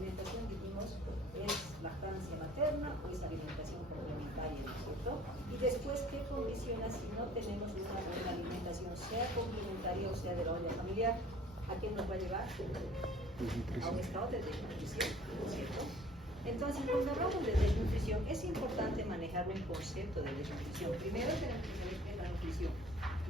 alimentación, dijimos, es lactancia materna o es alimentación complementaria, ¿no es cierto? Y después, ¿qué condiciona si no tenemos una buena alimentación, sea complementaria o sea de la olla familiar? ¿A qué nos va a llevar? A un estado de desnutrición, ¿no es cierto? Entonces, cuando hablamos de desnutrición, es importante manejar un concepto de desnutrición. Primero tenemos que saber qué es la nutrición.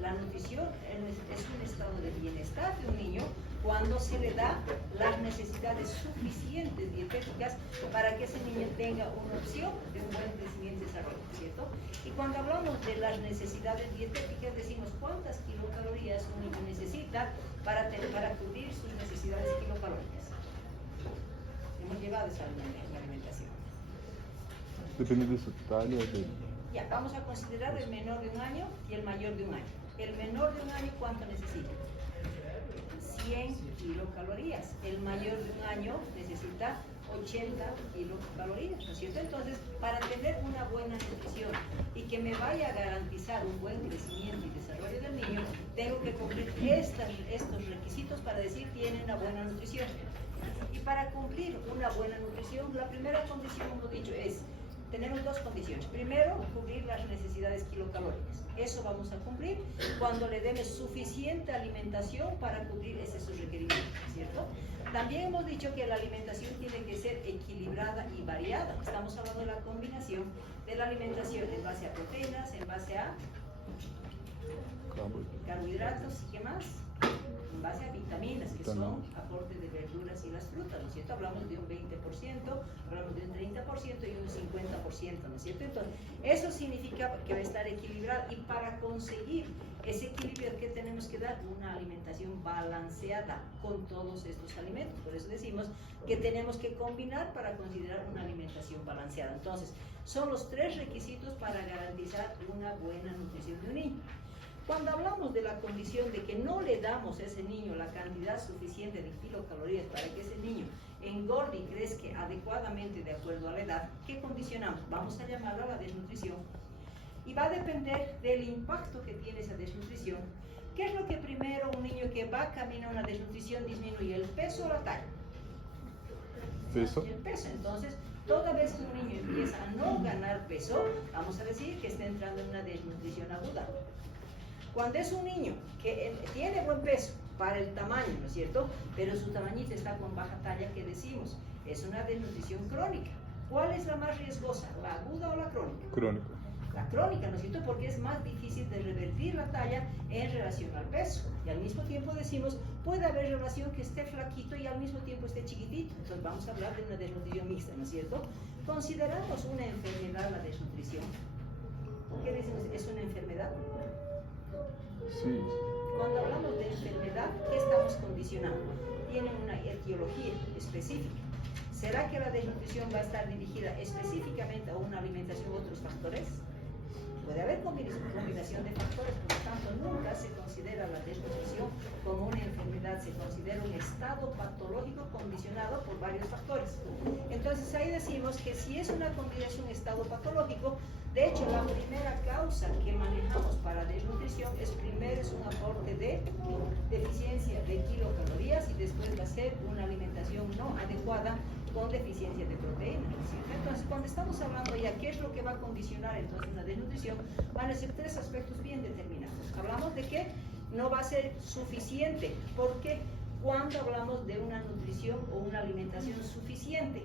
La nutrición es un estado de bienestar de un niño cuando se le da las necesidades suficientes dietéticas para que ese niño tenga una opción de un buen crecimiento y desarrollo, ¿cierto? Y cuando hablamos de las necesidades dietéticas, decimos cuántas kilocalorías un niño necesita para cubrir sus necesidades kilocalóricas. Hemos llevado esa alimentación. Depende de su talla. Ya, vamos a considerar el menor de un año y el mayor de un año. El menor de un año, ¿cuánto necesita? 100 kilocalorías. El mayor de un año necesita 80 kilocalorías, ¿no es cierto? Entonces, para tener una buena nutrición y que me vaya a garantizar un buen crecimiento y desarrollo del niño, tengo que cumplir estos requisitos para decir tiene una buena nutrición. Y para cumplir una buena nutrición, la primera condición, hemos dicho, es tenemos dos condiciones. Primero, cubrir las necesidades kilocalóricas. Eso vamos a cumplir cuando le demos suficiente alimentación para cubrir sus requerimientos, ¿cierto? También hemos dicho que la alimentación tiene que ser equilibrada y variada. Estamos hablando de la combinación de la alimentación en base a proteínas, en base a carbohidratos y qué más, en base a vitaminas, que son aporte de verduras y las frutas, ¿no es cierto? Hablamos de un 20%, hablamos de un 30% y un 50%, ¿no es cierto? Entonces, eso significa que va a estar equilibrado, y para conseguir ese equilibrio, ¿qué tenemos que dar? Una alimentación balanceada con todos estos alimentos. Por eso decimos que tenemos que combinar para considerar una alimentación balanceada. Entonces, son los tres requisitos para garantizar una buena nutrición de un niño. Cuando hablamos de la condición de que no le damos a ese niño la cantidad suficiente de kilocalorías para que ese niño engorde y crezca adecuadamente de acuerdo a la edad, ¿qué condicionamos? Vamos a llamarlo a la desnutrición. Y va a depender del impacto que tiene esa desnutrición. ¿Qué es lo que primero un niño que va camino a una desnutrición disminuye? ¿El peso o la talla? ¿Peso? El peso. Entonces, toda vez que un niño empieza a no ganar peso, vamos a decir que está entrando en una desnutrición aguda. Cuando es un niño que tiene buen peso para el tamaño, ¿no es cierto? Pero su tamañito está con baja talla, ¿qué decimos? Es una desnutrición crónica. ¿Cuál es la más riesgosa? ¿La aguda o la crónica? Crónica. La crónica, ¿no es cierto? Porque es más difícil de revertir la talla en relación al peso. Y al mismo tiempo decimos, puede haber relación que esté flaquito y al mismo tiempo esté chiquitito. Entonces vamos a hablar de una desnutrición mixta, ¿no es cierto? Consideramos una enfermedad la desnutrición. ¿Qué decimos? ¿Es una enfermedad? Sí. Cuando hablamos de enfermedad, ¿qué estamos condicionando? Tienen una etiología específica. ¿Será que la desnutrición va a estar dirigida específicamente a una alimentación u otros factores? Puede haber combinación de factores, por lo tanto nunca se considera la desnutrición como una enfermedad, se considera un estado patológico condicionado por varios factores. Entonces ahí decimos que si es una combinación estado patológico, de hecho la primera causa que manejamos para desnutrición es primero es un aporte de deficiencia de kilocalorías y después va a ser una alimentación no adecuada con deficiencia de proteínas, ¿sí? Entonces, cuando estamos hablando ya qué es lo que va a condicionar entonces una desnutrición, van a ser tres aspectos bien determinados. Hablamos de que no va a ser suficiente, porque cuando hablamos de una nutrición o una alimentación suficiente,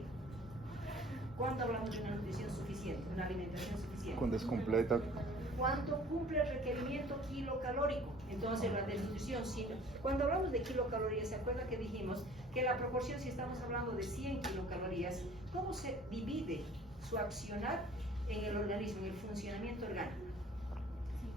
¿cuándo hablamos de una nutrición suficiente, una alimentación suficiente? Cuando es completa. ¿Cuánto cumple el requerimiento kilocalórico? Entonces la desnutrición, cuando hablamos de kilocalorías, ¿se acuerda que dijimos que la proporción, si estamos hablando de 100 kilocalorías, cómo se divide su accionar en el organismo, en el funcionamiento orgánico?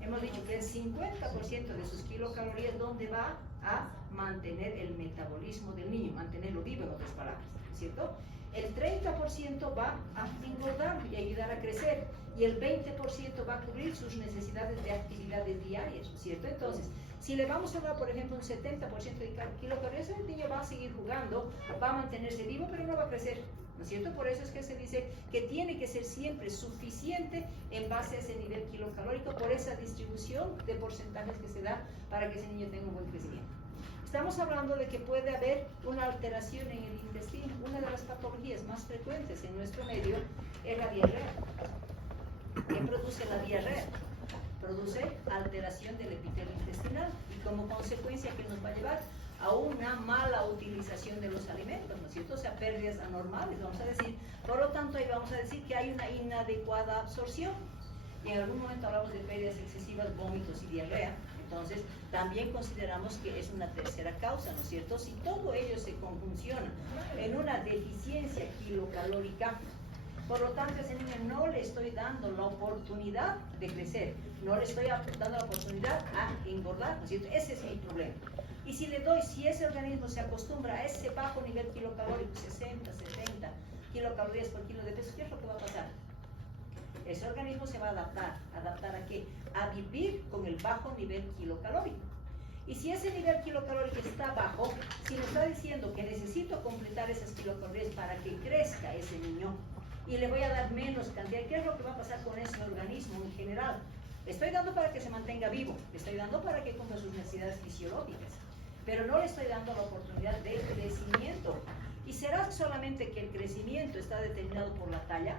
Hemos dicho que el 50% de sus kilocalorías, ¿dónde va a mantener el metabolismo del niño? Mantenerlo vivo, en otras palabras, ¿cierto? El 30% va a engordar y ayudar a crecer, y el 20% va a cubrir sus necesidades de actividades diarias, ¿cierto? Entonces, si le vamos a dar, por ejemplo, un 70% de kilocalorías, el niño va a seguir jugando, va a mantenerse vivo, pero no va a crecer, ¿no es cierto? Por eso es que se dice que tiene que ser siempre suficiente en base a ese nivel kilocalórico, por esa distribución de porcentajes que se da para que ese niño tenga un buen crecimiento. Estamos hablando de que puede haber una una alteración en el intestino. Una de las patologías más frecuentes en nuestro medio es la diarrea. ¿Qué produce la diarrea? Produce alteración del epitelio intestinal y como consecuencia que nos va a llevar a una mala utilización de los alimentos, ¿no es cierto? O sea, pérdidas anormales, vamos a decir. Por lo tanto, ahí vamos a decir que hay una inadecuada absorción. Y en algún momento hablamos de pérdidas excesivas, vómitos y diarrea. Entonces, también consideramos que es una tercera causa, ¿no es cierto? Si todo ello se conjunciona en una deficiencia kilocalórica, por lo tanto, a ese niño no le estoy dando la oportunidad de crecer, no le estoy dando la oportunidad a engordar, ¿no es cierto? Ese es mi problema. Y si le doy, si ese organismo se acostumbra a ese bajo nivel kilocalórico, 60, 70 kilocalorías por kilo de peso, ¿qué es lo que va a pasar? Ese organismo se va a adaptar. ¿Adaptar a qué? A vivir con el bajo nivel kilocalórico. Y si ese nivel kilocalórico está bajo, si me está diciendo que necesito completar esas kilocalorías para que crezca ese niño, y le voy a dar menos cantidad, ¿qué es lo que va a pasar con ese organismo en general? Le estoy dando para que se mantenga vivo, le estoy dando para que cumpla sus necesidades fisiológicas, pero no le estoy dando la oportunidad de crecimiento. ¿Y será solamente que el crecimiento está determinado por la talla?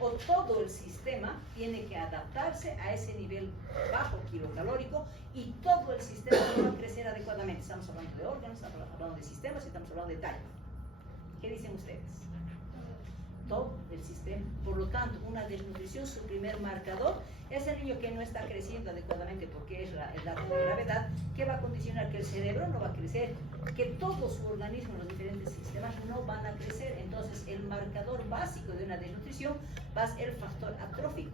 ¿O todo el sistema tiene que adaptarse a ese nivel bajo kilocalórico y todo el sistema no va a crecer adecuadamente? Estamos hablando de órganos, estamos hablando de sistemas y estamos hablando de talla. ¿Qué dicen ustedes? Todo el sistema. Por lo tanto, una desnutrición, su primer marcador es el niño que no está creciendo adecuadamente porque es el dato de gravedad, que va a condicionar que el cerebro no va a crecer, que todo su organismo, los diferentes sistemas no van a crecer. Entonces, el marcador básico de una desnutrición va a ser el factor atrófico.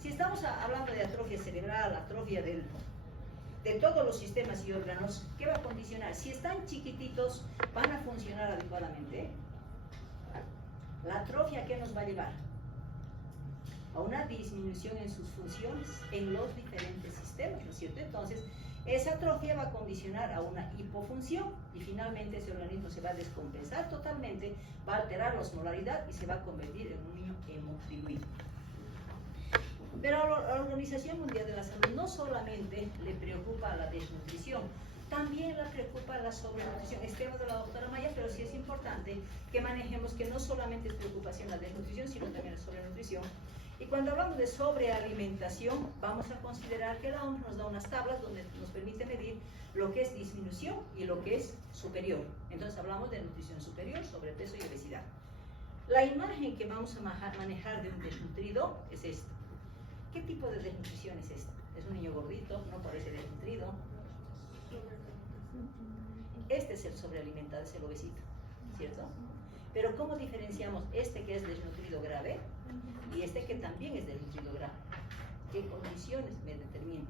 Si estamos hablando de atrofia cerebral, atrofia de todos los sistemas y órganos, ¿qué va a condicionar? Si están chiquititos, van a funcionar adecuadamente. La atrofia, ¿qué nos va a llevar? A una disminución en sus funciones en los diferentes sistemas, ¿no es cierto? Entonces, esa atrofia va a condicionar a una hipofunción y finalmente ese organismo se va a descompensar totalmente, va a alterar la osmolaridad y se va a convertir en un niño hemodiluido. Pero a la Organización Mundial de la Salud no solamente le preocupa la desnutrición, también la preocupa la sobrenutrición. Es tema de la doctora Maya, pero sí es importante que manejemos que no solamente es preocupación la desnutrición, sino también la sobrenutrición. Y cuando hablamos de sobrealimentación, vamos a considerar que la OMS nos da unas tablas donde nos permite medir lo que es disminución y lo que es superior. Entonces hablamos de nutrición superior, sobrepeso y obesidad. La imagen que vamos a manejar de un desnutrido es esta. ¿Qué tipo de desnutrición es esta? Es un niño gordito, no parece desnutrido. Este es el sobrealimentado, es el obesito, ¿cierto? Pero ¿cómo diferenciamos este que es desnutrido grave y este que también es desnutrido grave? ¿Qué condiciones me determinan?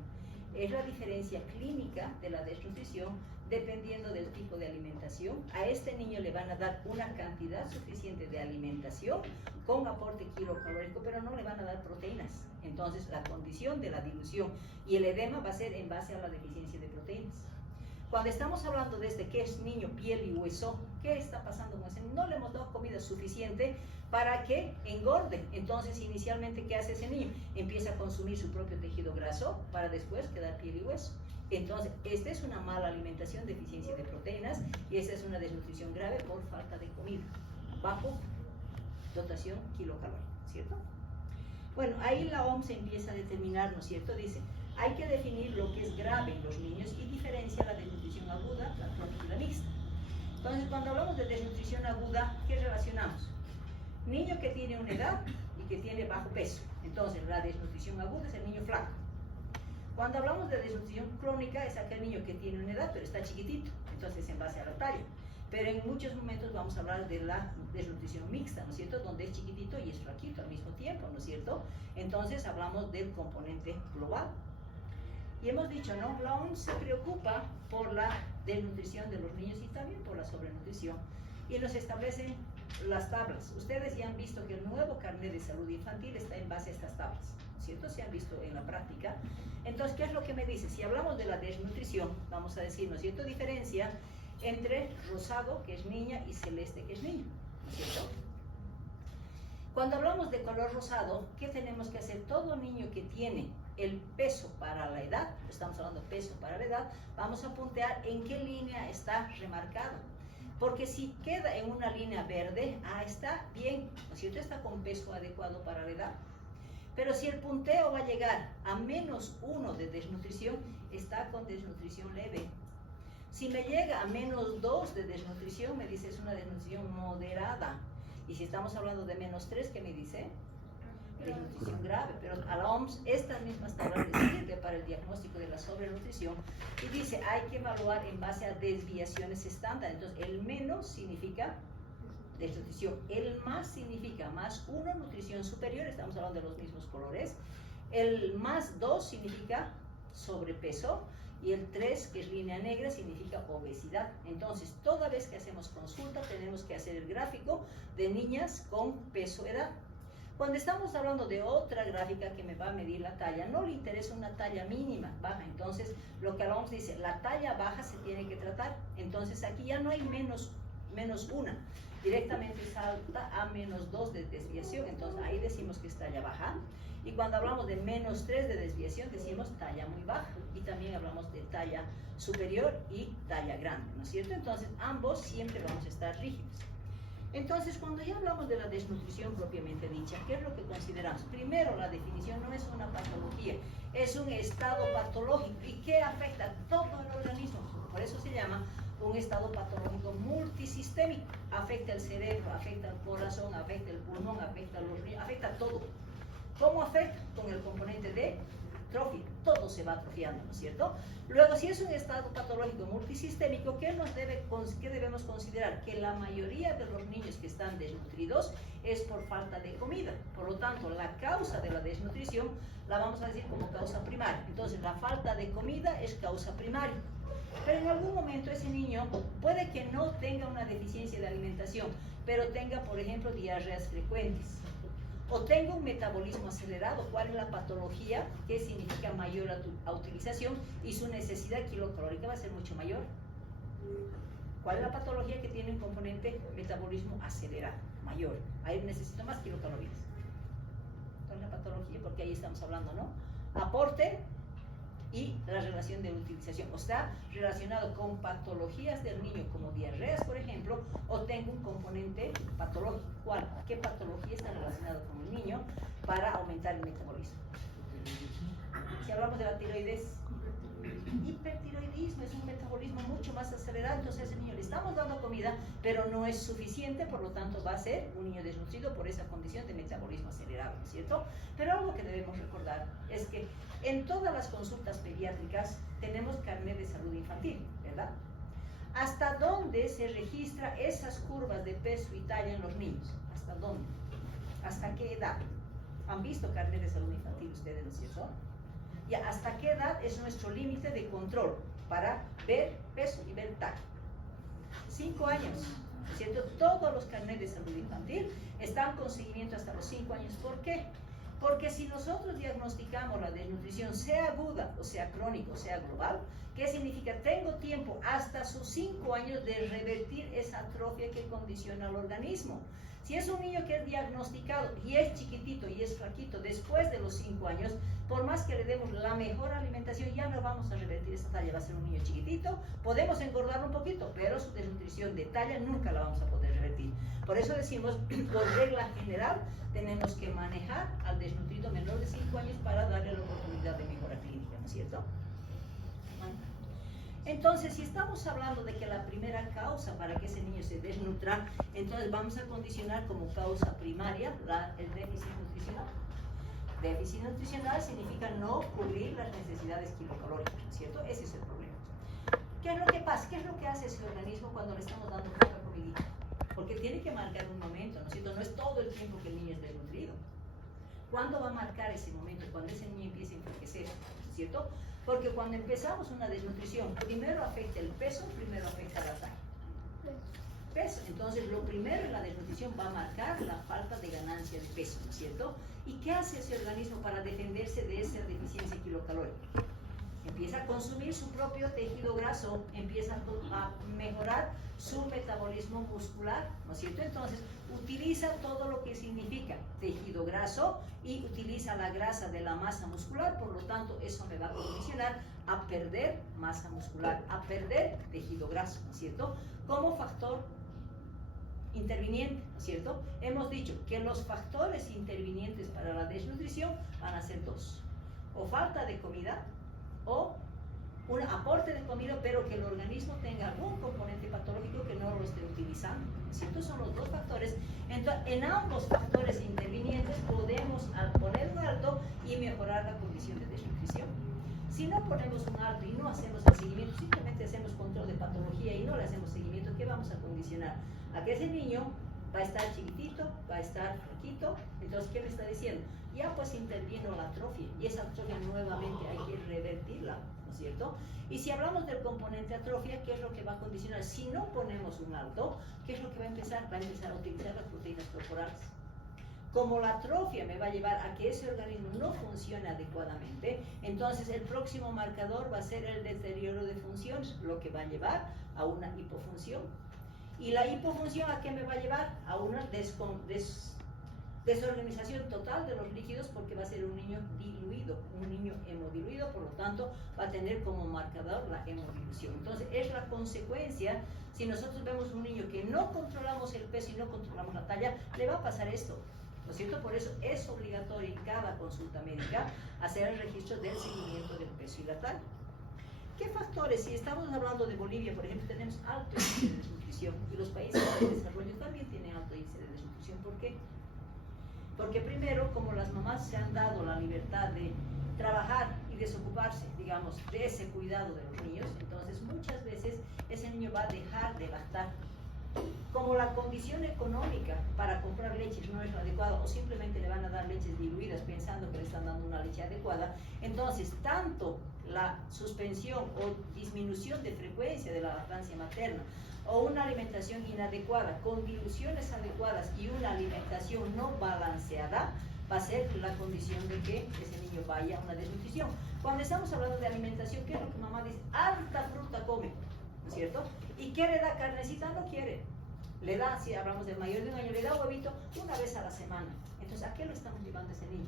Es la diferencia clínica de la desnutrición dependiendo del tipo de alimentación. A este niño le van a dar una cantidad suficiente de alimentación con aporte kilocalórico, pero no le van a dar proteínas. Entonces, la condición de la dilución y el edema va a ser en base a la deficiencia de proteínas. Cuando estamos hablando de que es niño, piel y hueso, ¿qué está pasando con ese niño? No le hemos dado comida suficiente para que engorde. Entonces, inicialmente, ¿qué hace ese niño? Empieza a consumir su propio tejido graso para después quedar piel y hueso. Entonces, esta es una mala alimentación, deficiencia de proteínas, y esa es una desnutrición grave por falta de comida, bajo dotación kilocalórica, ¿cierto? Bueno, ahí la OMS empieza a determinar, ¿no es cierto? Dice, hay que definir lo que es grave en los niños y diferencia la desnutrición aguda, la crónica y la mixta. Entonces, cuando hablamos de desnutrición aguda, ¿qué relacionamos? Niño que tiene una edad y que tiene bajo peso. Entonces, la desnutrición aguda es el niño flaco. Cuando hablamos de desnutrición crónica, es aquel niño que tiene una edad, pero está chiquitito. Entonces, en base a la talla. Pero en muchos momentos vamos a hablar de la desnutrición mixta, ¿no es cierto? Donde es chiquitito y es flaquito al mismo tiempo, ¿no es cierto? Entonces, hablamos del componente global. Y hemos dicho, ¿no? La OMS se preocupa por la desnutrición de los niños y también por la sobrenutrición. Y nos establecen las tablas. Ustedes ya han visto que el nuevo carnet de salud infantil está en base a estas tablas, ¿cierto? Se han visto en la práctica. Entonces, ¿qué es lo que me dice? Si hablamos de la desnutrición, vamos a decir, ¿no es cierto? Diferencia entre rosado, que es niña, y celeste, que es niño, ¿no es cierto? Cuando hablamos de color rosado, ¿qué tenemos que hacer? Todo niño que tiene el peso para la edad, estamos hablando de peso para la edad, vamos a puntear en qué línea está remarcado. Porque si queda en una línea verde, está bien, ¿no es cierto? Está con peso adecuado para la edad. Pero si el punteo va a llegar a -1 de desnutrición, está con desnutrición leve. Si me llega a -2 de desnutrición, me dice es una desnutrición moderada. Y si estamos hablando de -3, ¿qué me dice? Desnutrición grave. Pero a la OMS estas mismas tablas les sirve para el diagnóstico de la sobrenutrición y dice hay que evaluar en base a desviaciones estándar. Entonces el menos significa desnutrición, el más significa +1, nutrición superior, estamos hablando de los mismos colores, el +2 significa sobrepeso y el 3, que es línea negra, significa obesidad. Entonces toda vez que hacemos consulta tenemos que hacer el gráfico de niñas con peso-edad. Cuando estamos hablando de otra gráfica que me va a medir la talla, no le interesa una talla mínima, baja. Entonces, lo que la OMS dice, la talla baja se tiene que tratar. Entonces, aquí ya no hay menos una. Directamente salta a -2 de desviación. Entonces, ahí decimos que es talla baja. Y cuando hablamos de -3 de desviación, decimos talla muy baja. Y también hablamos de talla superior y talla grande, ¿no es cierto? Entonces, ambos siempre vamos a estar rígidos. Entonces, cuando ya hablamos de la desnutrición propiamente dicha, ¿qué es lo que consideramos? Primero, la definición no es una patología, es un estado patológico. ¿Y qué afecta a todo el organismo? Por eso se llama un estado patológico multisistémico. Afecta el cerebro, afecta el corazón, afecta el pulmón, afecta los riñones, afecta todo. ¿Cómo afecta? Con el componente de atrofia. Todo se va atrofiando, ¿no es cierto? Luego, si es un estado patológico multisistémico, ¿qué debemos considerar? Que la mayoría de los niños que están desnutridos es por falta de comida. Por lo tanto, la causa de la desnutrición la vamos a decir como causa primaria. Entonces, la falta de comida es causa primaria. Pero en algún momento ese niño puede que no tenga una deficiencia de alimentación, pero tenga, por ejemplo, diarreas frecuentes. O tenga un metabolismo acelerado. ¿Cuál es la patología? ¿Qué significa mayor utilización? Y su necesidad kilocalórica va a ser mucho mayor. ¿Cuál es la patología que tiene un componente metabolismo acelerado? Mayor. Ahí necesito más kilocalorías. ¿Cuál es la patología? Porque ahí estamos hablando, ¿no? Aporte y la relación de utilización. O está relacionado con patologías del niño, como diarreas, por ejemplo, o tengo un componente patológico. ¿Cuál? ¿Qué patología está relacionada con el niño para aumentar el metabolismo? Si hablamos de la tiroides, hipertiroidismo es un metabolismo mucho más acelerado. Entonces a ese niño le estamos dando comida, pero no es suficiente, por lo tanto va a ser un niño desnutrido por esa condición de metabolismo acelerado, ¿no es cierto? Pero algo que debemos recordar es que en todas las consultas pediátricas tenemos carnet de salud infantil, ¿verdad? ¿Hasta dónde se registra esas curvas de peso y talla en los niños? ¿Hasta dónde? ¿Hasta qué edad? ¿Han visto carnet de salud infantil ustedes, no es cierto? ¿Y hasta qué edad es nuestro límite de control para ver peso y ver talla? 5 años, ¿no es cierto? Todos los carnets de salud infantil están con seguimiento hasta los 5 años. ¿Por qué? Porque si nosotros diagnosticamos la desnutrición, sea aguda o sea crónica o sea global, ¿qué significa? Tengo tiempo hasta sus 5 años de revertir esa atrofia que condiciona al organismo. Si es un niño que es diagnosticado y es chiquitito y es flaquito después de los 5 años, por más que le demos la mejor alimentación, ya no vamos a revertir esa talla. Va a ser un niño chiquitito, podemos engordarlo un poquito, pero su desnutrición de talla nunca la vamos a poder revertir. Por eso decimos, por regla general, tenemos que manejar al desnutrido menor de 5 años para darle la oportunidad de mejora clínica, ¿no es cierto? Entonces, si estamos hablando de que la primera causa para que ese niño se desnutra, entonces vamos a condicionar como causa primaria el déficit nutricional. Déficit nutricional significa no cubrir las necesidades kilocalóricas, ¿no es cierto? Ese es el problema. ¿Qué es lo que pasa? ¿Qué es lo que hace ese organismo cuando le estamos dando poca comidita? Porque tiene que marcar un momento, ¿no es cierto? No es todo el tiempo que el niño es desnutrido. ¿Cuándo va a marcar ese momento? Cuando ese niño empiece a enflaquecer, ¿no es cierto? Porque cuando empezamos una desnutrición, primero afecta el peso, primero afecta la talla. Peso. Entonces, lo primero en la desnutrición va a marcar la falta de ganancia de peso, ¿no es cierto? ¿Y qué hace ese organismo para defenderse de esa deficiencia kilocalórica? empieza a consumir su propio tejido graso, empieza a mejorar su metabolismo muscular, ¿no es cierto? Entonces, utiliza todo lo que significa tejido graso y utiliza la grasa de la masa muscular, por lo tanto, eso me va a condicionar a perder masa muscular, a perder tejido graso, ¿no es cierto? Como factor interviniente, ¿no es cierto? Hemos dicho que los factores intervinientes para la desnutrición van a ser dos: o falta de comida o un aporte de comida, pero que el organismo tenga algún componente patológico que no lo esté utilizando. Estos son los dos factores. Entonces, en ambos factores intervinientes podemos poner un alto y mejorar la condición de desnutrición. Si no ponemos un alto y no hacemos el seguimiento, simplemente hacemos control de patología y no le hacemos seguimiento, ¿qué vamos a condicionar? A que ese niño va a estar chiquitito, va a estar flaquito. Entonces, ¿qué me está diciendo? Ya pues intervino la atrofia, y esa atrofia nuevamente hay que revertirla, ¿no es cierto? Y si hablamos del componente atrofia, ¿qué es lo que va a condicionar? Si no ponemos un alto, ¿qué es lo que va a empezar? Va a empezar a utilizar las proteínas corporales. Como la atrofia me va a llevar a que ese organismo no funcione adecuadamente, entonces el próximo marcador va a ser el deterioro de funciones, lo que va a llevar a una hipofunción. ¿Y la hipofunción a qué me va a llevar? A una desorganización total de los líquidos, porque va a ser un niño diluido, un niño hemodiluido, por lo tanto va a tener como marcador la hemodilución. Entonces es la consecuencia. Si nosotros vemos un niño que no controlamos el peso y no controlamos la talla, le va a pasar esto, ¿no es cierto? Por eso es obligatorio en cada consulta médica hacer el registro del seguimiento del peso y la talla. ¿Qué factores? Si estamos hablando de Bolivia, por ejemplo, tenemos alto índice de desnutrición, y los países de desarrollo también tienen alto índice de desnutrición. ¿Por qué? Porque primero, como las mamás se han dado la libertad de trabajar y desocuparse, digamos, de ese cuidado de los niños, entonces muchas veces ese niño va a dejar de lactar. Como la condición económica para comprar leches no es la adecuada, o simplemente le van a dar leches diluidas pensando que le están dando una leche adecuada, entonces tanto la suspensión o disminución de frecuencia de la lactancia materna, o una alimentación inadecuada con diluciones adecuadas y una alimentación no balanceada, va a ser la condición de que ese niño vaya a una desnutrición. Cuando estamos hablando de alimentación, ¿qué es lo que mamá dice? Harta fruta come, ¿no es cierto? ¿Y qué le da? Carnecita no quiere. Le da, si hablamos del mayor de un año, le da huevito una vez a la semana. Entonces, ¿a qué lo estamos llevando ese niño?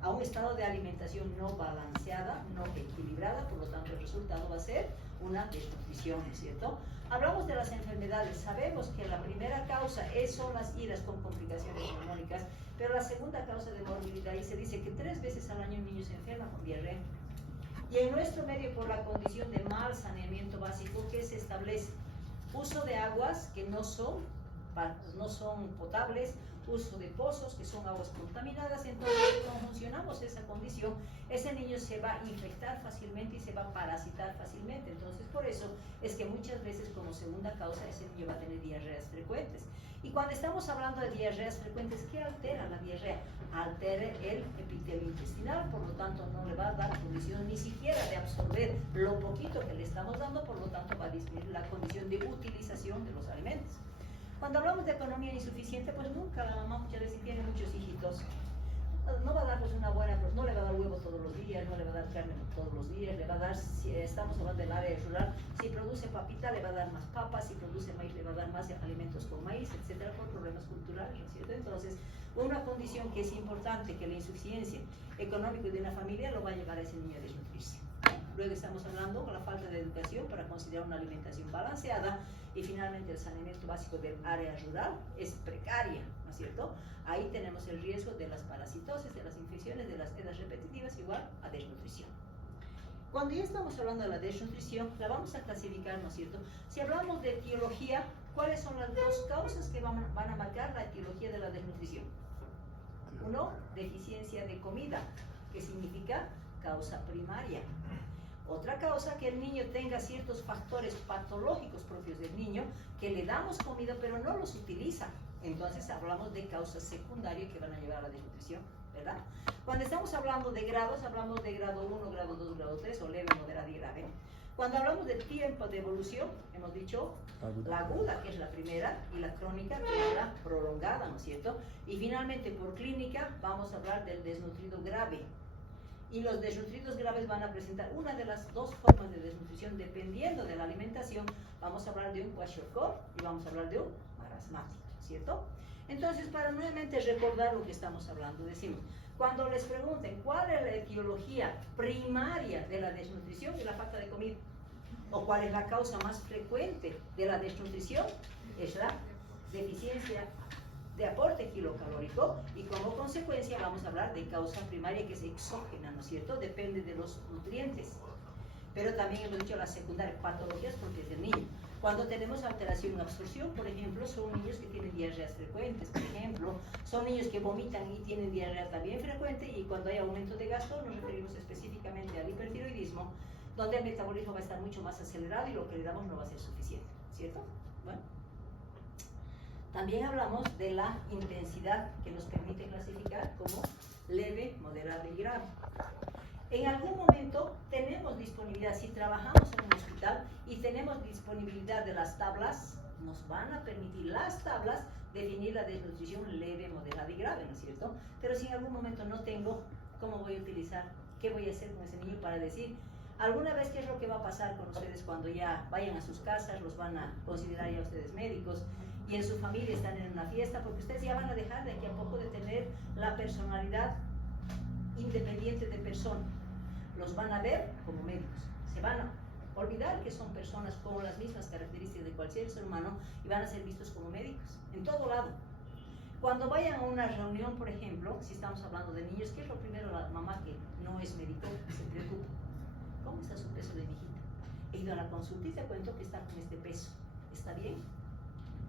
A un estado de alimentación no balanceada, no equilibrada, por lo tanto el resultado va a ser una desnutrición, ¿es cierto? Hablamos de las enfermedades, sabemos que la primera causa son las iras con complicaciones hormónicas, pero la segunda causa de morbilidad, y se dice que 3 veces al año un niño se enferma con diarrea. Y en nuestro medio, por la condición de mal saneamiento básico, ¿qué se establece? Uso de aguas que no son potables, uso de pozos que son aguas contaminadas. Entonces, cuando funcionamos esa condición, ese niño se va a infectar fácilmente y se va a parasitar fácilmente. Entonces, por eso es que muchas veces como segunda causa ese niño va a tener diarreas frecuentes. Y cuando estamos hablando de diarreas frecuentes, ¿qué altera la diarrea? Altera el epitelio intestinal, por lo tanto no le va a dar condición ni siquiera de absorber lo poquito que le estamos dando, por lo tanto va a disminuir la condición de utilización de los alimentos. Cuando hablamos de economía insuficiente, pues nunca la mamá muchas veces tiene muchos hijitos, no va a darles una buena, pues no le va a dar huevo todos los días, no le va a dar carne todos los días, le va a dar, si estamos hablando del área rural, si produce papita le va a dar más papas, si produce maíz le va a dar más alimentos con maíz, etcétera, por problemas culturales, ¿no es cierto? Entonces, una condición que es importante, que la insuficiencia económica de una familia lo va a llevar a ese niño a desnutrirse. Luego estamos hablando con la falta de educación para considerar una alimentación balanceada, y finalmente el saneamiento básico del área rural es precaria, ¿no es cierto? Ahí tenemos el riesgo de las parasitosis, de las infecciones, de las hernias repetitivas, igual a desnutrición. Cuando ya estamos hablando de la desnutrición, la vamos a clasificar, ¿no es cierto? Si hablamos de etiología, ¿cuáles son las dos causas que van a marcar la etiología de la desnutrición? Uno, deficiencia de comida, que significa causa primaria. Otra causa, que el niño tenga ciertos factores patológicos propios del niño, que le damos comida pero no los utiliza. Entonces hablamos de causas secundarias que van a llevar a la desnutrición, ¿verdad? Cuando estamos hablando de grados, hablamos de grado 1, grado 2, grado 3, o leve, moderada y grave. Cuando hablamos del tiempo de evolución, hemos dicho la aguda, que es la primera, y la crónica, que es la prolongada, ¿no es cierto? Y finalmente, por clínica, vamos a hablar del desnutrido grave. Y los desnutridos graves van a presentar una de las dos formas de desnutrición dependiendo de la alimentación. Vamos a hablar de un kwashiorkor y vamos a hablar de un marasmático, ¿cierto? Entonces, para nuevamente recordar lo que estamos hablando, decimos, cuando les pregunten cuál es la etiología primaria de la desnutrición y la falta de comida, o cuál es la causa más frecuente de la desnutrición, es la deficiencia de aporte kilocalórico, y como consecuencia vamos a hablar de causa primaria, que es exógena, ¿no es cierto? Depende de los nutrientes. Pero también hemos dicho las secundarias, patologías propias del niño. Cuando tenemos alteración en absorción, por ejemplo, son niños que tienen diarreas frecuentes, por ejemplo, son niños que vomitan y tienen diarrea también frecuente, y cuando hay aumento de gasto nos referimos específicamente al hipertiroidismo, donde el metabolismo va a estar mucho más acelerado y lo que le damos no va a ser suficiente, ¿cierto? Bueno. También hablamos de la intensidad, que nos permite clasificar como leve, moderada y grave. En algún momento tenemos disponibilidad, si trabajamos en un hospital y tenemos disponibilidad de las tablas, nos van a permitir las tablas definir la desnutrición leve, moderada y grave, ¿no es cierto? Pero si en algún momento no tengo, ¿cómo voy a utilizar? ¿Qué voy a hacer con ese niño para decir? ¿Alguna vez qué es lo que va a pasar con ustedes cuando ya vayan a sus casas, los van a considerar ya ustedes médicos, y en su familia están en una fiesta? Porque ustedes ya van a dejar de aquí a poco de tener la personalidad independiente de persona. Los van a ver como médicos. Se van a olvidar que son personas con las mismas características de cualquier ser humano y van a ser vistos como médicos, en todo lado. Cuando vayan a una reunión, por ejemplo, si estamos hablando de niños, ¿qué es lo primero la mamá que no es médico se preocupa? ¿Cómo está su peso de mi hijita? He ido a la consulta y te cuento que está con este peso. ¿Está bien?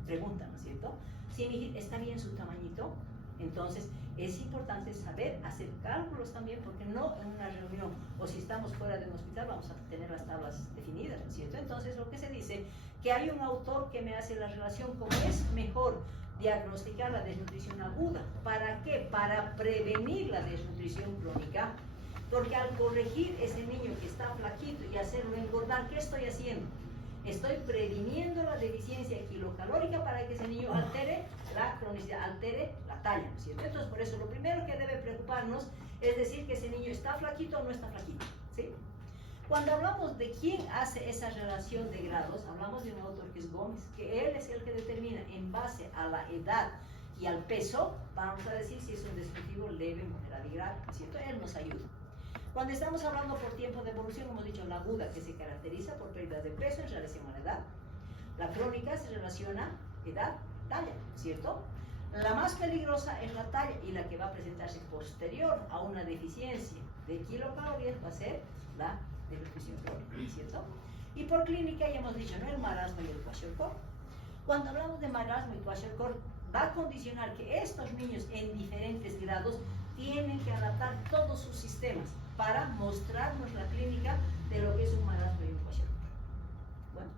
Pregunta, ¿no es cierto? Si mi hijita está bien su tamañito, entonces es importante saber hacer cálculos también, porque no en una reunión o si estamos fuera de un hospital vamos a tener las tablas definidas, ¿no es cierto? Entonces lo que se dice, que hay un autor que me hace la relación como es mejor diagnosticar la desnutrición aguda. ¿Para qué? Para prevenir la desnutrición crónica, porque al corregir ese niño que está flaquito y hacerlo engordar, ¿qué estoy haciendo? Estoy previniendo la deficiencia kilocalórica para que ese niño altere la cronicidad, altere la talla, ¿no es cierto? Entonces, por eso, lo primero que debe preocuparnos es decir que ese niño está flaquito o no está flaquito, ¿sí? Cuando hablamos de quién hace esa relación de grados, hablamos de un autor que es Gómez, que él es el que determina en base a la edad y al peso, vamos a decir si es un desnutritivo leve, moderado y grave, ¿no es cierto? Él nos ayuda. Cuando estamos hablando por tiempo de evolución, hemos dicho la aguda, que se caracteriza por pérdida de peso en relación a la edad. La crónica se relaciona edad, talla, ¿cierto? La más peligrosa es la talla, y la que va a presentarse posterior a una deficiencia de kilocalorías va a ser la desnutrición crónica, ¿cierto? Y por clínica ya hemos dicho, ¿no? El marasmo y el kwashiorkor. Cuando hablamos de marasmo y kwashiorkor, va a condicionar que estos niños en diferentes grados tienen que adaptar todos sus sistemas para mostrarnos la clínica de lo que es un marasmo y un kwashiorkor. Bueno,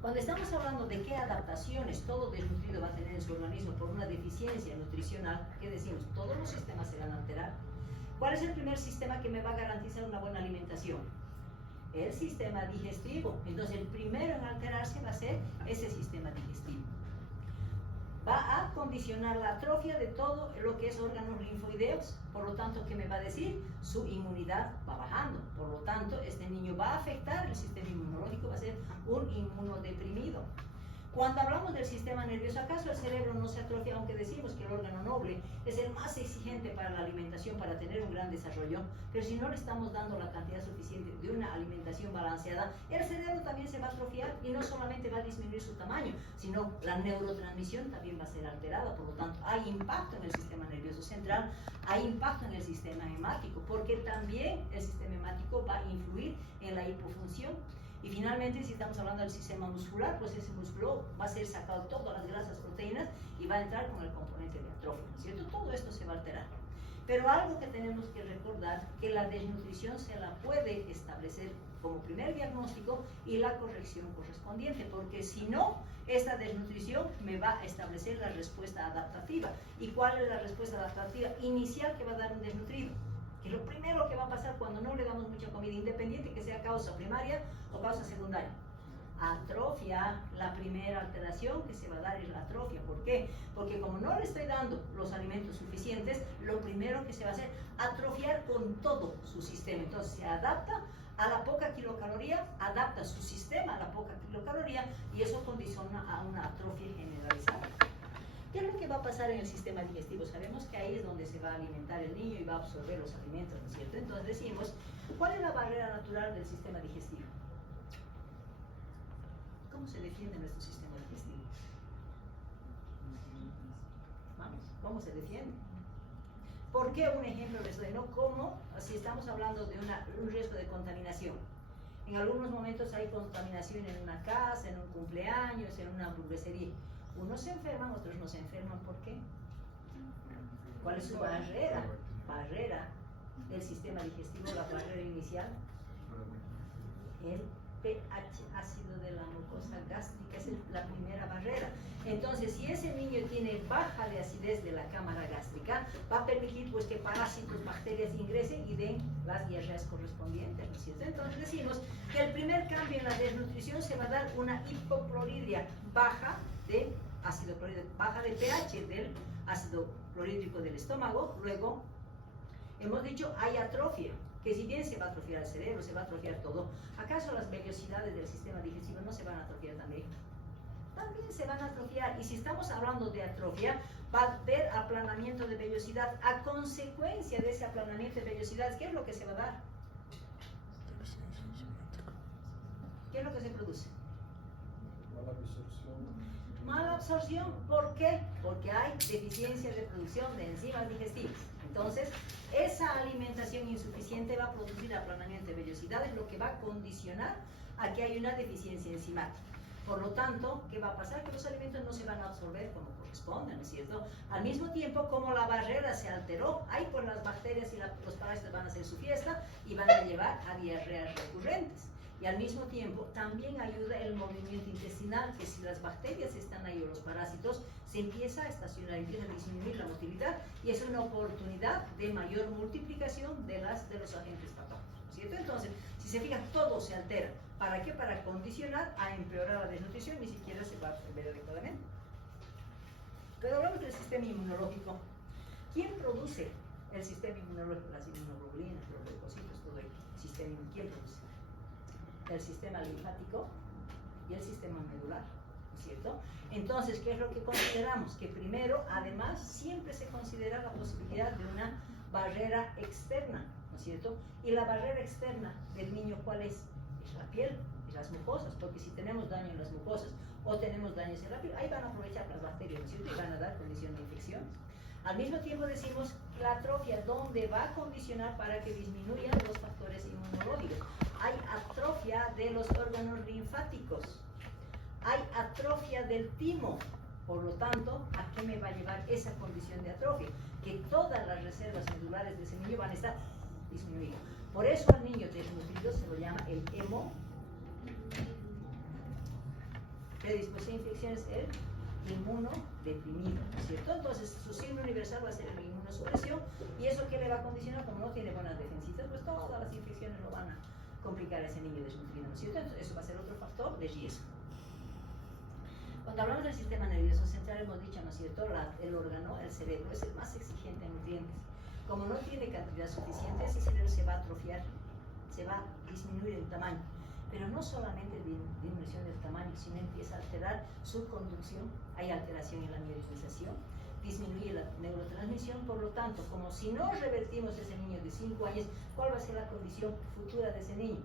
cuando estamos hablando de qué adaptaciones todo desnutrido va a tener en su organismo por una deficiencia nutricional, ¿qué decimos? Todos los sistemas se van a alterar. ¿Cuál es el primer sistema que me va a garantizar una buena alimentación? El sistema digestivo. Entonces el primero en alterarse va a ser ese sistema digestivo. Va a condicionar la atrofia de todo lo que es órganos linfoideos, por lo tanto, ¿qué me va a decir? Su inmunidad va bajando, por lo tanto, este niño va a afectar el sistema inmunológico, va a ser un inmunodeprimido. Cuando hablamos del sistema nervioso, ¿acaso el cerebro no se atrofia, aunque decimos que el órgano noble es el más exigente para la alimentación, para tener un gran desarrollo? Pero si no le estamos dando la cantidad suficiente de una alimentación balanceada, el cerebro también se va a atrofiar y no solamente va a disminuir su tamaño, sino la neurotransmisión también va a ser alterada. Por lo tanto, hay impacto en el sistema nervioso central, hay impacto en el sistema hemático, porque también el sistema hemático va a influir en la hipofunción. Y finalmente, si estamos hablando del sistema muscular, pues ese músculo va a ser sacado todas las grasas, proteínas, y va a entrar con el componente de atrofia, ¿no es cierto? Todo esto se va a alterar. Pero algo que tenemos que recordar, que la desnutrición se la puede establecer como primer diagnóstico y la corrección correspondiente, porque si no, esta desnutrición me va a establecer la respuesta adaptativa. ¿Y cuál es la respuesta adaptativa inicial que va a dar un desnutrido? Que lo primero que va a pasar cuando no le damos mucha comida, independiente que sea causa primaria o causa secundaria, atrofia. La primera alteración que se va a dar es la atrofia. ¿Por qué? Porque como no le estoy dando los alimentos suficientes, lo primero que se va a hacer es atrofiar con todo su sistema. Entonces se adapta a la poca kilocaloría, adapta su sistema a la poca kilocaloría y eso condiciona a una atrofia generalizada. ¿Qué es lo que va a pasar en el sistema digestivo? Sabemos que ahí es donde se va a alimentar el niño y va a absorber los alimentos, ¿no es cierto? Entonces decimos, ¿cuál es la barrera natural del sistema digestivo? ¿Cómo se defiende nuestro sistema digestivo? Vamos, ¿cómo se defiende? ¿Por qué un ejemplo les doy? ¿No? ¿Cómo? Si estamos hablando de un riesgo de contaminación. En algunos momentos hay contaminación en una casa, en un cumpleaños, en una hamburguesería. Unos se enferman, otros no se enferman. ¿Por qué? ¿Cuál es su barrera? Barrera del sistema digestivo, la barrera inicial. El pH, ácido de la mucosa gástrica, es la primera barrera. Entonces, si ese niño tiene baja de acidez de la cámara gástrica, va a permitir pues que parásitos, bacterias ingresen y den las diarreas correspondientes, ¿no es cierto? Entonces decimos que el primer cambio en la desnutrición se va a dar una hipocloridria, baja de ácido clorhídrico, baja de pH del ácido clorhídrico del estómago. Luego, hemos dicho, hay atrofia, que si bien se va a atrofiar el cerebro, se va a atrofiar todo, ¿acaso las vellosidades del sistema digestivo no se van a atrofiar también? También se van a atrofiar, y si estamos hablando de atrofia, va a haber aplanamiento de vellosidad. A consecuencia de ese aplanamiento de vellosidades, ¿qué es lo que se va a dar? ¿Qué es lo que se produce? Mala absorción. ¿Por qué? Porque hay deficiencia de producción de enzimas digestivas. Entonces, esa alimentación insuficiente va a producir aplanamiento de vellosidades, lo que va a condicionar a que hay una deficiencia enzimática. Por lo tanto, ¿qué va a pasar? Que los alimentos no se van a absorber como corresponde, ¿no es cierto? Al mismo tiempo, como la barrera se alteró, ahí pues las bacterias y los parásitos van a hacer su fiesta y van a llevar a diarreas recurrentes. Y al mismo tiempo también ayuda el movimiento intestinal, que si las bacterias están ahí o los parásitos, se empieza a estacionar, empieza a disminuir la motilidad y es una oportunidad de mayor multiplicación de los agentes patógenos, ¿cierto? Entonces, si se fijan, todo se altera. ¿Para qué? Para condicionar a empeorar la desnutrición, ni siquiera se va a ver adecuadamente. Pero hablamos del sistema inmunológico. ¿Quién produce el sistema inmunológico? Las inmunoglobulinas, los leucocitos, todo el sistema inmunológico. ¿Quién produce? El sistema linfático y el sistema medular, ¿no es cierto? Entonces, ¿qué es lo que consideramos? Que primero, además, siempre se considera la posibilidad de una barrera externa, ¿no es cierto? Y la barrera externa del niño, ¿cuál es? Es la piel y las mucosas, porque si tenemos daño en las mucosas o tenemos daños en la piel, ahí van a aprovechar las bacterias, ¿no es cierto? Y van a dar condición de infecciones. Al mismo tiempo decimos que la atrofia, ¿dónde va a condicionar para que disminuyan los factores inmunológicos? Hay atrofia de los órganos linfáticos, hay atrofia del timo. Por lo tanto, ¿a qué me va a llevar esa condición de atrofia? Que todas las reservas medulares de ese niño van a estar disminuidas. Por eso al niño desnutrido se lo llama el hemo. Predisposición a infecciones, el inmunodeprimido, ¿no es cierto? Entonces, su signo universal va a ser la inmunosupresión, y eso que le va a condicionar, como no tiene buenas defensitas, pues todas las infecciones lo van a complicar a ese niño desnutrido, ¿no es cierto? Entonces, eso va a ser otro factor de riesgo. Cuando hablamos del sistema nervioso central, hemos dicho, ¿no es cierto? El órgano, el cerebro, es el más exigente en nutrientes. Como no tiene cantidad suficiente, ese cerebro se va a atrofiar, se va a disminuir en tamaño. Pero no solamente disminución del tamaño, sino empieza a alterar su conducción, hay alteración en la mielinización, disminuye la neurotransmisión. Por lo tanto, como si no revertimos ese niño de 5 años, ¿cuál va a ser la condición futura de ese niño?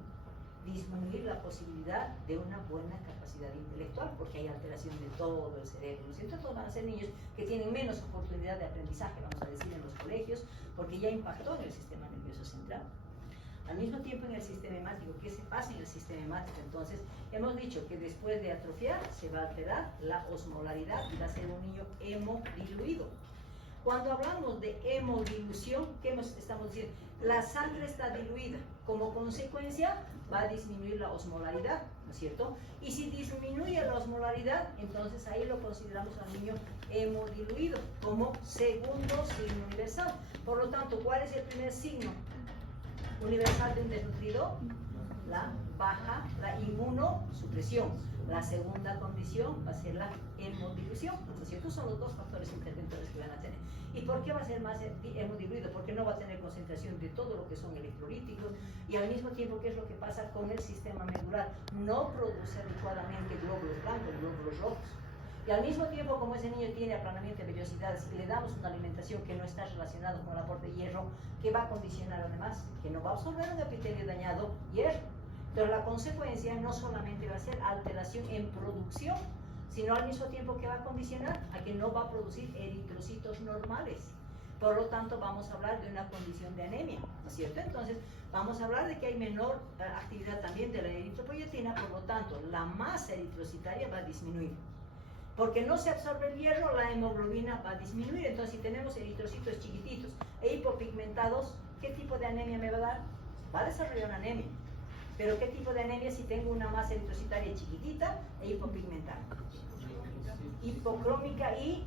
Disminuir la posibilidad de una buena capacidad intelectual, porque hay alteración de todo el cerebro, ¿no es cierto? Entonces van a ser niños que tienen menos oportunidad de aprendizaje, vamos a decir, en los colegios, porque ya impactó en el sistema nervioso central. Al mismo tiempo, en el sistema hemático, ¿qué se pasa en el sistema hemático? Entonces, hemos dicho que después de atrofiar se va a alterar la osmolaridad y va a ser un niño hemodiluido. Cuando hablamos de hemodilución, ¿qué estamos diciendo? La sangre está diluida, como consecuencia va a disminuir la osmolaridad, ¿no es cierto? Y si disminuye la osmolaridad, entonces ahí lo consideramos al niño hemodiluido como segundo signo universal. Por lo tanto, ¿cuál es el primer signo universal de un desnutrido? la inmunosupresión. La segunda condición va a ser la hemodilución, ¿no es cierto? Son los dos factores interventores que van a tener. ¿Y por qué va a ser más hemodiluido? Porque no va a tener concentración de todo lo que son electrolíticos y al mismo tiempo, ¿qué es lo que pasa con el sistema medular? No produce adecuadamente glóbulos blancos, glóbulos rojos. Y al mismo tiempo, como ese niño tiene aplanamiento de vellosidades y le damos una alimentación que no está relacionada con el aporte de hierro, que va a condicionar además que no va a absorber un epitelio dañado hierro. Entonces la consecuencia no solamente va a ser alteración en producción, sino al mismo tiempo que va a condicionar a que no va a producir eritrocitos normales. Por lo tanto, vamos a hablar de una condición de anemia, ¿no es cierto? Entonces, vamos a hablar de que hay menor actividad también de la eritropoyetina, por lo tanto, la masa eritrocitaria va a disminuir. Porque no se absorbe el hierro, la hemoglobina va a disminuir. Entonces, si tenemos eritrocitos chiquititos e hipopigmentados, ¿qué tipo de anemia me va a dar? Va a desarrollar una anemia. Pero ¿qué tipo de anemia si tengo una masa eritrocitaria chiquitita e hipopigmentada? Hipocrómica y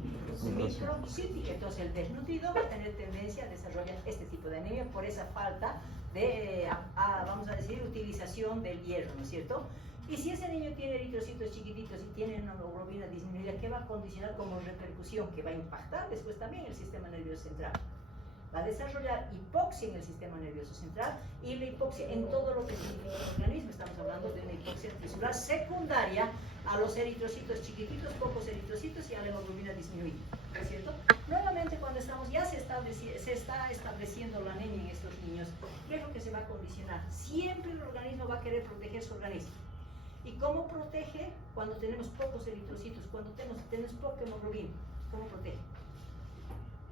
microcítica. Entonces el desnutrido va a tener tendencia a desarrollar este tipo de anemia por esa falta de, vamos a decir, utilización del hierro, ¿no es cierto? Y si ese niño tiene eritrocitos chiquititos y tiene una hemoglobina disminuida, ¿qué va a condicionar como repercusión? Que va a impactar después también el sistema nervioso central. Va a desarrollar hipoxia en el sistema nervioso central y la hipoxia en todo lo que significa el organismo. Estamos hablando de una hipoxia tisular secundaria a los eritrocitos chiquititos, pocos eritrocitos y a la hemoglobina disminuida, ¿no es cierto? Nuevamente, cuando ya se está estableciendo la anemia en estos niños, ¿qué es lo que se va a condicionar? Siempre el organismo va a querer proteger su organismo. ¿Y cómo protege? Cuando tenemos pocos eritrocitos, cuando tenemos poca hemoglobina. ¿Cómo protege?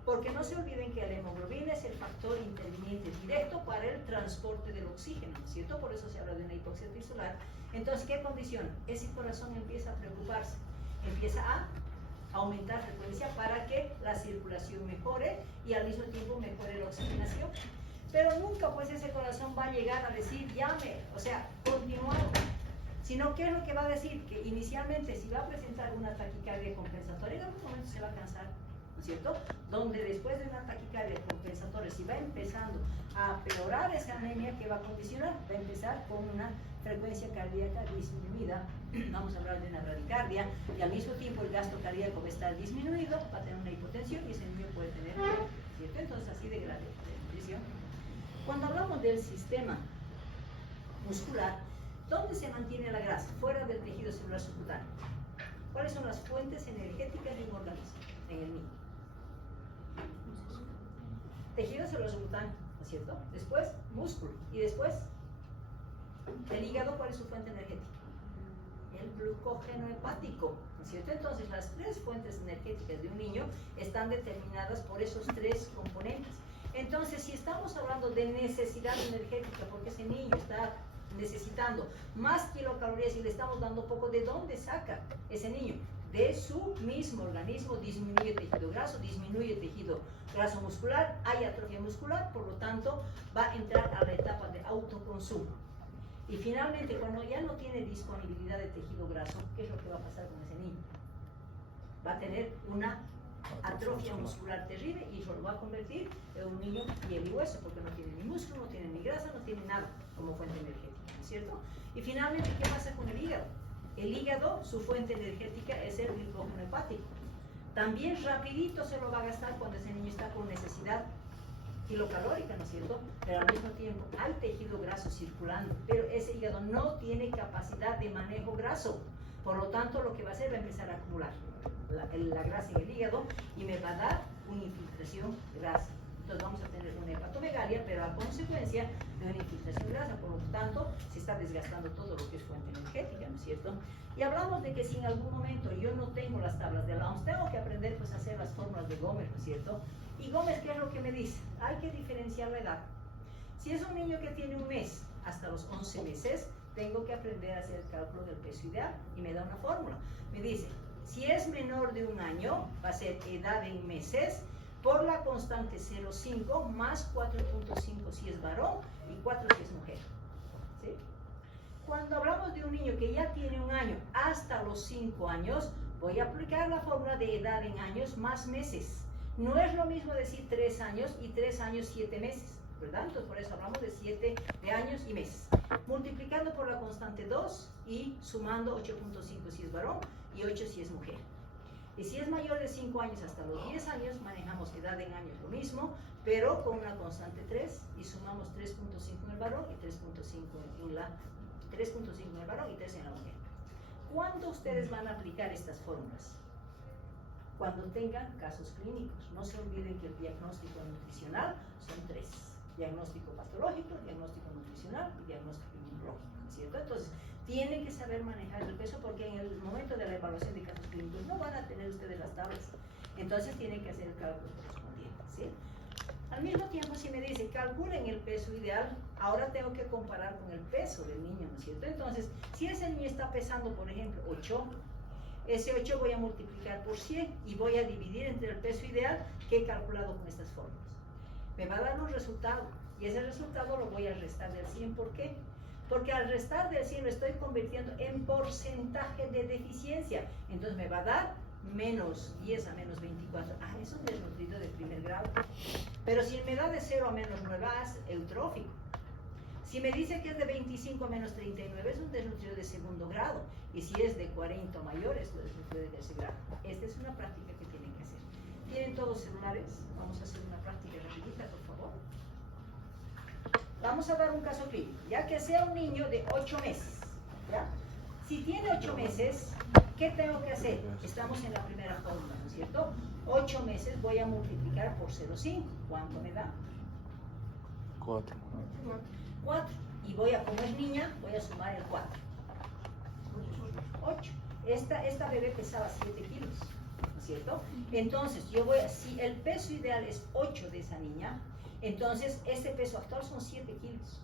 Porque no se olviden que la hemoglobina es el factor interviniente directo para el transporte del oxígeno, ¿cierto? Por eso se habla de una hipoxia tisular. Entonces, ¿qué condición? Ese corazón empieza a preocuparse, empieza a aumentar frecuencia para que la circulación mejore y al mismo tiempo mejore la oxigenación. Pero nunca pues ese corazón va a llegar a decir llame, o sea, continuamos. Sino, ¿qué es lo que va a decir? Que inicialmente si va a presentar una taquicardia compensatoria, en algún momento se va a cansar, ¿no es cierto? Donde después de una taquicardia compensatoria, si va empezando a peorar esa anemia, ¿qué va a condicionar? Va a empezar con una frecuencia cardíaca disminuida, vamos a hablar de una bradicardia, y al mismo tiempo el gasto cardíaco va a estar disminuido, va a tener una hipotensión y ese niño puede tener, ¿cierto? Entonces así de grave nutrición. Cuando hablamos del sistema muscular, ¿dónde se mantiene la grasa? Fuera del tejido celular subcutáneo. ¿Cuáles son las fuentes energéticas de un organismo en el niño? Tejido celular subcutáneo, ¿no es cierto? Después, músculo. Y después, el hígado, ¿cuál es su fuente energética? El glucógeno hepático, ¿no es cierto? Entonces, las tres fuentes energéticas de un niño están determinadas por esos tres componentes. Entonces, si estamos hablando de necesidad energética, porque ese niño está necesitando más kilocalorías y le estamos dando poco, ¿de dónde saca ese niño? De su mismo organismo. Disminuye tejido graso, disminuye tejido graso muscular, hay atrofia muscular, por lo tanto va a entrar a la etapa de autoconsumo. Y finalmente, cuando ya no tiene disponibilidad de tejido graso, ¿qué es lo que va a pasar con ese niño? Va a tener una atrofia muscular terrible y eso lo va a convertir en un niño piel y hueso, porque no tiene ni músculo, no tiene ni grasa, no tiene nada como fuente energética, ¿no es cierto? Y finalmente, ¿qué pasa con el hígado? El hígado, su fuente energética es el glucógeno hepático. También rapidito se lo va a gastar cuando ese niño está con necesidad kilocalórica, ¿no es cierto? Pero al mismo tiempo hay tejido graso circulando, pero ese hígado no tiene capacidad de manejo graso. Por lo tanto, lo que va a hacer va a empezar a acumular la grasa en el hígado y me va a dar una infiltración grasa. Entonces vamos a tener una hepatomegalia, pero a consecuencia de una infiltración grasa, por lo tanto se está desgastando todo lo que es fuente energética, ¿no es cierto? Y hablamos de que si en algún momento yo no tengo las tablas de la OMS, tengo que aprender pues a hacer las fórmulas de Gómez, ¿no es cierto? Y Gómez, ¿qué es lo que me dice? Hay que diferenciar la edad. Si es un niño que tiene un mes hasta los 11 meses, tengo que aprender a hacer el cálculo del peso ideal y me da una fórmula. Me dice, si es menor de un año, va a ser edad en meses por la constante 0,5 más 4,5 si es varón y 4 si es mujer. ¿Sí? Cuando hablamos de un niño que ya tiene un año hasta los 5 años, voy a aplicar la fórmula de edad en años más meses. No es lo mismo decir 3 años y 3 años 7 meses. ¿verdad? Entonces por eso hablamos de 7 de años y meses. Multiplicando por la constante 2 y sumando 8.5 si es varón y 8 si es mujer. Y si es mayor de 5 años hasta los 10 años, manejamos edad en años lo mismo, pero con una constante 3 y sumamos 3.5 en el varón y 3.5 en la 3.5 en el varón y 3 en la mujer. ¿Cuándo ustedes van a aplicar estas fórmulas? Cuando tengan casos clínicos. No se olviden que el diagnóstico nutricional son 3. Diagnóstico patológico, diagnóstico nutricional y diagnóstico inmunológico, ¿cierto? Entonces, tienen que saber manejar el peso porque en el momento de la evaluación de casos clínicos no van a tener ustedes las tablas. Entonces, tienen que hacer el cálculo correspondiente, ¿sí? Al mismo tiempo, si me dicen, calculen el peso ideal, ahora tengo que comparar con el peso del niño, ¿no es cierto? Entonces, si ese niño está pesando, por ejemplo, 8, ese 8 voy a multiplicar por 100 y voy a dividir entre el peso ideal que he calculado con estas fórmulas. Me va a dar un resultado y ese resultado lo voy a restar del 100. ¿Por qué? Porque al restar del 100 lo estoy convirtiendo en porcentaje de deficiencia. Entonces me va a dar menos 10 a menos 24. Ah, es un desnutrido de primer grado. Pero si me da de 0 a menos 9, es eutrófico. Si me dice que es de 25 a menos 39, es un desnutrido de segundo grado. Y si es de 40 o mayor, es un desnutrido de tercer grado. Esta es una práctica que tienen que hacer. ¿Tienen todos celulares? Vamos a hacer una práctica rapidita, por favor. Vamos a dar un caso clínico, ya que sea un niño de 8 meses. ¿Ya? Si tiene 8 meses, ¿qué tengo que hacer? Estamos en la primera fórmula, ¿no es cierto? 8 meses voy a multiplicar por 0,5. ¿Cuánto me da? 4. 4. Y voy a, como es niña, voy a sumar el 4. 8. Esta bebé pesaba 7 kilos, ¿no es cierto? Entonces, yo voy a, si el peso ideal es 8 de esa niña, entonces este peso actual son 7 kilos.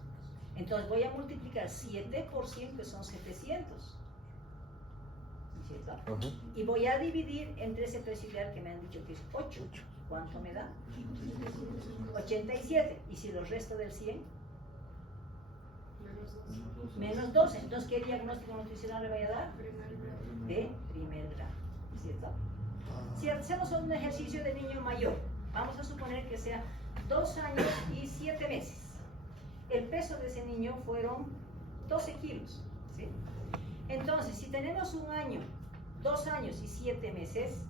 Entonces voy a multiplicar 7 por 100, que son 700. ¿No es cierto? Ajá. Y voy a dividir entre ese peso ideal que me han dicho que es 8. ¿Cuánto me da? 87. Y si lo resto del 100, menos 12. Entonces, ¿qué diagnóstico nutricional le voy a dar? De primer grado, ¿cierto? Si hacemos un ejercicio de niño mayor, vamos a suponer que sea 2 años y 7 meses. El peso de ese niño fueron 12 kilos, ¿sí? Entonces, si tenemos un año, 2 años y 7 meses,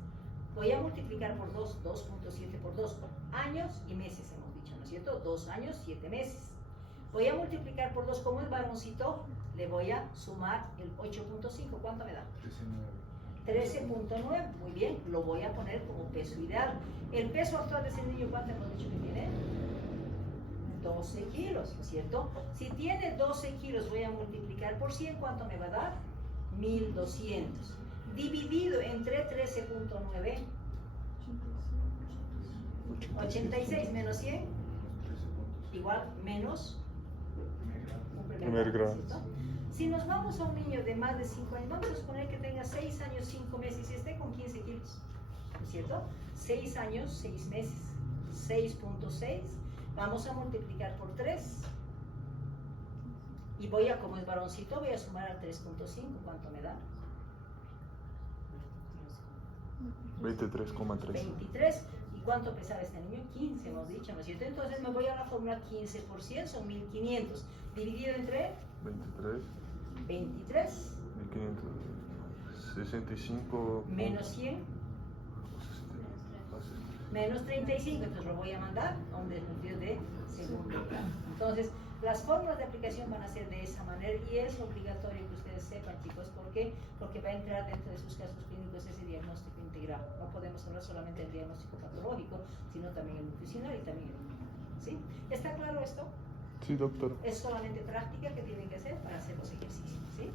voy a multiplicar por 2, 2.7 por 2, años y meses hemos dicho, ¿no es cierto? 2 años, 7 meses. Voy a multiplicar por 2 como el varoncito, le voy a sumar el 8.5, ¿cuánto me da? 13.9, muy bien, lo voy a poner como peso ideal. El peso actual de ese niño, ¿cuánto hemos dicho que tiene? 12 kilos, ¿no es cierto? Si tiene 12 kilos, voy a multiplicar por 100, ¿cuánto me va a dar? 1200. Dividido entre 13.9, 86 menos 100, igual menos un primer grado. Si nos vamos a un niño de más de 5 años, vamos a suponer que tenga 6 años, 5 meses y esté con 15 kilos, ¿no es cierto? 6 años, 6 meses, 6.6, vamos a multiplicar por 3. Y voy a, como es varoncito, voy a sumar al 3.5, ¿cuánto me da? 23,3. 23. ¿Y cuánto pesaba este niño? 15, hemos dicho, ¿no es cierto? Entonces me voy a la fórmula 15 por 100, son 1500. Dividido entre 23 65 menos 100 menos 35, entonces lo voy a mandar a un desnutrido de segundo grado. Entonces, las fórmulas de aplicación van a ser de esa manera y es obligatorio que ustedes sepan, chicos, ¿por qué? Porque va a entrar dentro de sus casos clínicos ese diagnóstico integral. No podemos hablar solamente del diagnóstico patológico, sino también el nutricional y también el inmunológico, ¿sí? ¿Está claro esto? Sí, doctor. Es solamente práctica que tienen que hacer para hacer los ejercicios, ¿sí?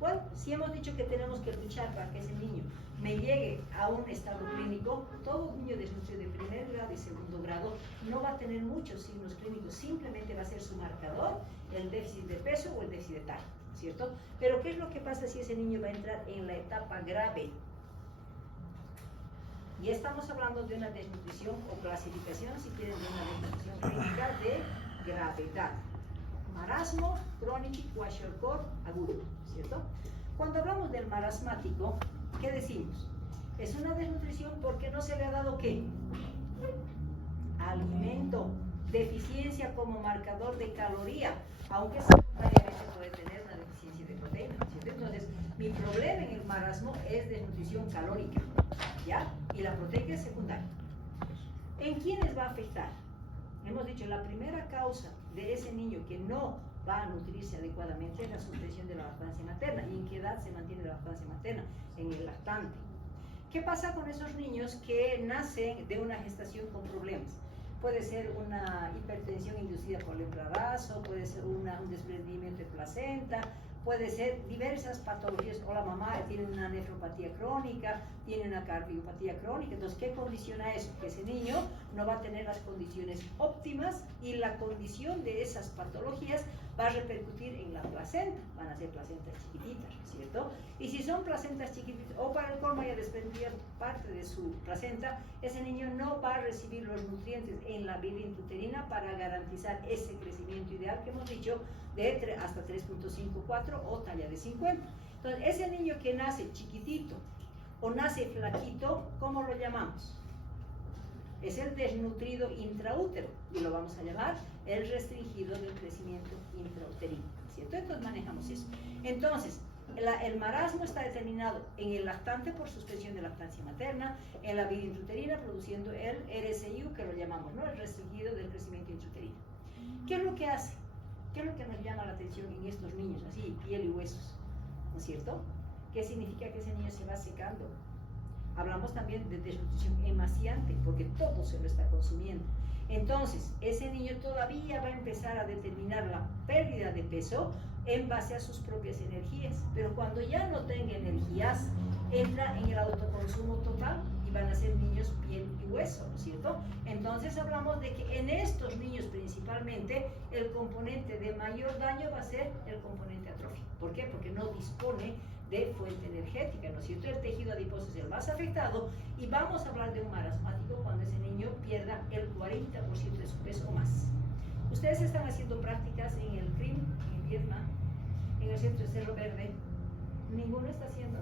Bueno, si hemos dicho que tenemos que luchar para que ese niño me llegue a un estado clínico, todo niño desnutrido de primer grado y segundo grado no va a tener muchos signos clínicos, simplemente va a ser su marcador, el déficit de peso o el déficit de talla, ¿cierto? Pero ¿qué es lo que pasa si ese niño va a entrar en la etapa grave? Y estamos hablando de una desnutrición o clasificación, si quieren, de una desnutrición clínica de gravedad. Marasmo, crónico, kwashiorkor, agudo, ¿cierto? Cuando hablamos del marasmático, ¿qué decimos? Es una desnutrición porque no se le ha dado ¿qué? Alimento. Deficiencia como marcador de caloría, aunque secundariamente puede tener una deficiencia de proteína, ¿cierto? Entonces, mi problema en el marasmo es desnutrición calórica, ¿ya? Y la proteica es secundaria. ¿En quiénes va a afectar? Hemos dicho, la primera causa de ese niño que no va a nutrirse adecuadamente es la suspensión de la lactancia materna. ¿Y en qué edad se mantiene la lactancia materna? En el lactante. ¿Qué pasa con esos niños que nacen de una gestación con problemas? Puede ser una hipertensión inducida por el embarazo, puede ser un desprendimiento de placenta, puede ser diversas patologías, o la mamá tiene una nefropatía crónica, tiene una cardiopatía crónica. Entonces, ¿qué condiciona eso? Que ese niño no va a tener las condiciones óptimas y la condición de esas patologías va a repercutir en la placenta. Van a ser placentas chiquititas, ¿cierto? Y si son placentas chiquititas, o para el colmo haya desprendido parte de su placenta, ese niño no va a recibir los nutrientes en la vía intrauterina para garantizar ese crecimiento ideal que hemos dicho, de hasta 3.54 o talla de 50. Entonces, ese niño que nace chiquitito o nace flaquito, ¿cómo lo llamamos? Es el desnutrido intraútero, y lo vamos a llamar el restringido del crecimiento intrauterino, ¿cierto? Entonces manejamos eso. Entonces, el marasmo está determinado en el lactante por suspensión de lactancia materna, en la vía intrauterina produciendo el RSIU, que lo llamamos, ¿no? El restringido del crecimiento intrauterino. ¿Qué es lo que hace? ¿Qué es lo que nos llama la atención en estos niños, así, piel y huesos? ¿No es cierto? ¿Qué significa que ese niño se va secando? Hablamos también de desnutrición emaciante, porque todo se lo está consumiendo. Entonces, ese niño todavía va a empezar a determinar la pérdida de peso en base a sus propias energías. Pero cuando ya no tenga energías, entra en el autoconsumo total y van a ser niños piel y hueso, ¿no es cierto? Entonces hablamos de que en estos niños principalmente el componente de mayor daño va a ser el componente atrófico. ¿Por qué? Porque no dispone de fuente energética, ¿no es cierto? El tejido adiposo es el más afectado y vamos a hablar de un marasmático cuando ese niño pierda el 40% de su peso o más. Ustedes están haciendo prácticas en el CRIM, en Vietnam, en el centro de Cerro Verde. Ninguno está haciendo.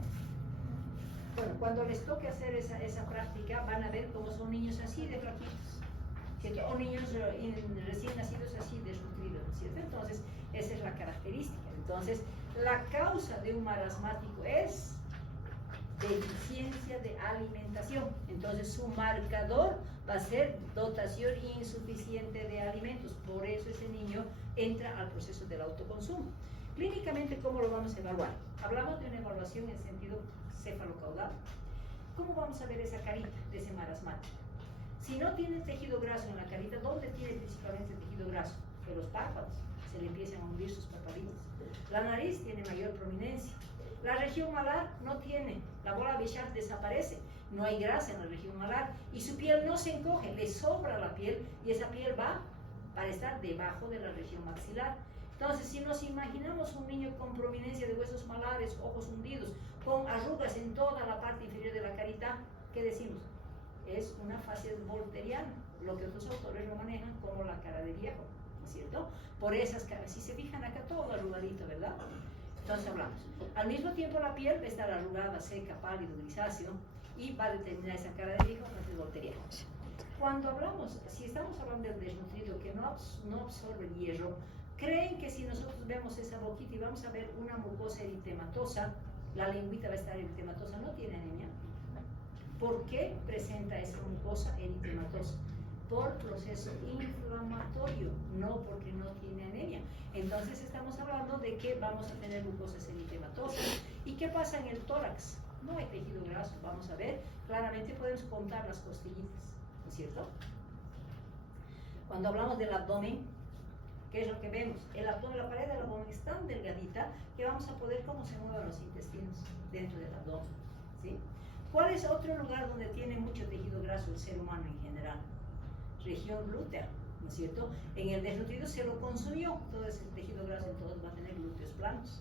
Bueno, cuando les toque hacer esa práctica, van a ver cómo son niños así de flaquitos, ¿cierto? O niños recién nacidos así desnutridos, ¿cierto? Entonces, esa es la característica. Entonces, la causa de un marasmático es deficiencia de alimentación. Entonces, su marcador va a ser dotación insuficiente de alimentos. Por eso ese niño entra al proceso del autoconsumo. Clínicamente, ¿cómo lo vamos a evaluar? Hablamos de una evaluación en sentido cefalocaudal. ¿Cómo vamos a ver esa carita de ese marasmático? Si no tiene tejido graso en la carita, ¿dónde tiene principalmente tejido graso? En los párpados, se le empiezan a hundir sus párpados. La nariz tiene mayor prominencia. La región malar no tiene, la bola Bichat desaparece, no hay grasa en la región malar y su piel no se encoge, le sobra la piel y esa piel va para estar debajo de la región maxilar. Entonces, si nos imaginamos un niño con prominencia de huesos malares, ojos hundidos, con arrugas en toda la parte inferior de la carita, ¿qué decimos? Es una facies volteriana, lo que otros autores lo manejan como la cara de viejo, ¿no es cierto? Por esas caras, si se fijan acá todo arrugadito, ¿verdad? Entonces hablamos. Al mismo tiempo la piel va a estar arrugada, seca, pálido, grisáceo y va a determinar esa cara de viejo, facies volteriana. Cuando hablamos, si estamos hablando del desnutrido que no absorbe hierro, ¿creen que si nosotros vemos esa boquita y vamos a ver una mucosa eritematosa, la lengüita va a estar eritematosa? No tiene anemia. ¿Por qué presenta esa mucosa eritematosa? Por proceso inflamatorio, no porque no tiene anemia. Entonces estamos hablando de que vamos a tener mucosas eritematosas. ¿Y qué pasa en el tórax? No hay tejido graso, vamos a ver, claramente podemos contar las costillitas, ¿no es cierto? Cuando hablamos del abdomen, ¿qué es lo que vemos? El abdomen, la pared del abdomen es tan delgadita que vamos a poder cómo se mueven los intestinos dentro del abdomen, ¿sí? ¿Cuál es otro lugar donde tiene mucho tejido graso el ser humano en general? Región glútea, ¿no es cierto? En el desnutrido se lo consumió todo ese tejido graso, entonces va a tener glúteos planos.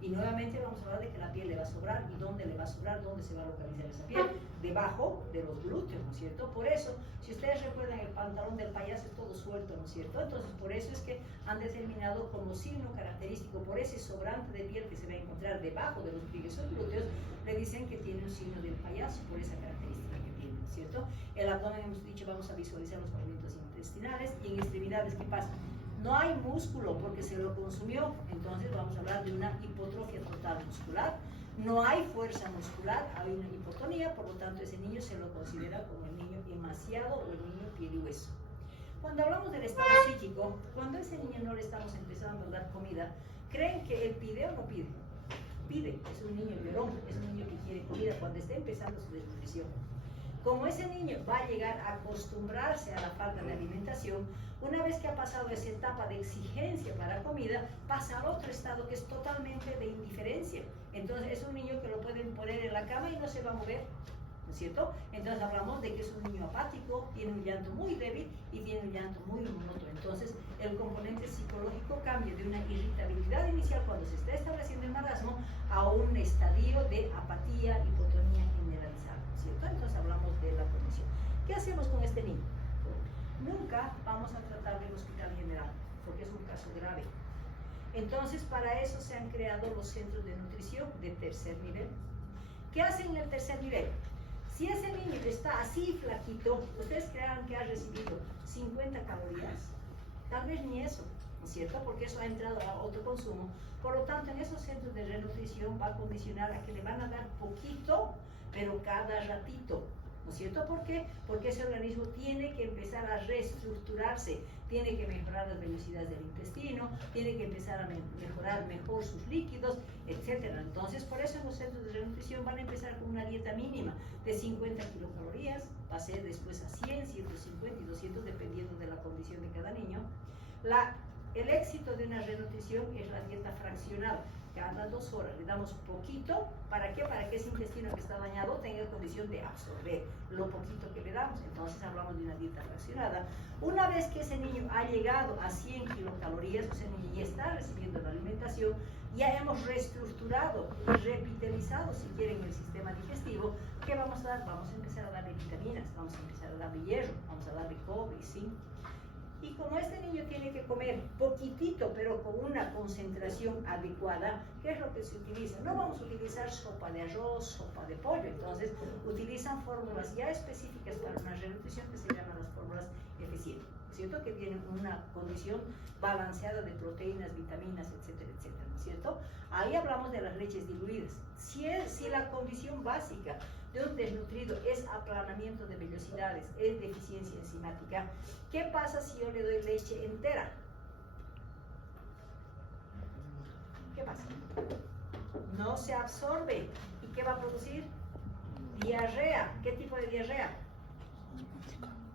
Y nuevamente vamos a hablar de que la piel le va a sobrar. ¿Y dónde le va a sobrar? ¿Dónde se va a localizar esa piel? Debajo de los glúteos, ¿no es cierto? Por eso, si ustedes recuerdan el pantalón del payaso es todo suelto, ¿no es cierto? Entonces, por eso es que han determinado como signo característico, por ese sobrante de piel que se va a encontrar debajo de los glúteos, le dicen que tiene un signo del payaso, por esa característica que tiene. ¿no es cierto? El abdomen, hemos dicho, vamos a visualizar los movimientos intestinales, y en extremidades, ¿qué pasa? No hay músculo porque se lo consumió, entonces vamos a hablar de una hipotrofia total muscular. No hay fuerza muscular, hay una hipotonía, por lo tanto ese niño se lo considera como el niño emaciado o el niño piel y hueso. Cuando hablamos del estado psíquico, cuando a ese niño no le estamos empezando a dar comida, ¿creen que él pide o no pide? Pide, es un niño llorón, es un niño que quiere comida cuando está empezando su desnutrición. Como ese niño va a llegar a acostumbrarse a la falta de alimentación, una vez que ha pasado esa etapa de exigencia para comida, pasa al otro estado que es totalmente de indiferencia. Entonces es un niño que lo pueden poner en la cama y no se va a mover, ¿no es cierto? Entonces hablamos de que es un niño apático, tiene un llanto muy débil y tiene un llanto muy monótono. Entonces el componente psicológico cambia de una irritabilidad inicial cuando se está estableciendo el marasmo a un estadio de apatía, hipotonía generalizada, ¿no es cierto? Entonces hablamos de la condición. ¿Qué hacemos con este niño? Nunca vamos a tratar del hospital general, porque es un caso grave. Entonces, para eso se han creado los centros de nutrición de tercer nivel. ¿Qué hacen en el tercer nivel? Si ese niño está así flaquito, ustedes crean que ha recibido 50 calorías, tal vez ni eso, ¿no es cierto? Porque eso ha entrado a otro consumo. Por lo tanto, en esos centros de renutrición va a condicionar a que le van a dar poquito, pero cada ratito, ¿no es cierto? ¿Por qué? Porque ese organismo tiene que empezar a reestructurarse, tiene que mejorar las velocidades del intestino, tiene que empezar a mejorar mejor sus líquidos, etc. Entonces, por eso en los centros de renutrición van a empezar con una dieta mínima de 50 kilocalorías, va a ser después a 100, 150 y 200, dependiendo de la condición de cada niño. El éxito de una renutrición es la dieta fraccionada. Cada 2 horas le damos poquito, ¿para qué? Para que ese intestino que está dañado tenga condición de absorber lo poquito que le damos. Entonces hablamos de una dieta fraccionada. Una vez que ese niño ha llegado a 100 kilocalorías, ese niño ya está recibiendo la alimentación, ya hemos reestructurado y revitalizado, si quieren, el sistema digestivo. ¿Qué vamos a dar? Vamos a empezar a darle vitaminas, vamos a empezar a darle hierro, vamos a darle cobre, zinc. Y como este niño tiene que comer poquitito, pero con una concentración adecuada, ¿qué es lo que se utiliza? No vamos a utilizar sopa de arroz, sopa de pollo. Entonces, utilizan fórmulas ya específicas para una renutrición que se llaman las fórmulas eficientes, ¿cierto? Que tienen una condición balanceada de proteínas, vitaminas, etcétera, etcétera, ¿no es cierto? Ahí hablamos de las leches diluidas. Si la condición básica de un desnutrido es aplanamiento de vellosidades, es deficiencia enzimática, ¿qué pasa si yo le doy leche entera? ¿Qué pasa? No se absorbe. ¿Y qué va a producir? Diarrea. ¿Qué tipo de diarrea?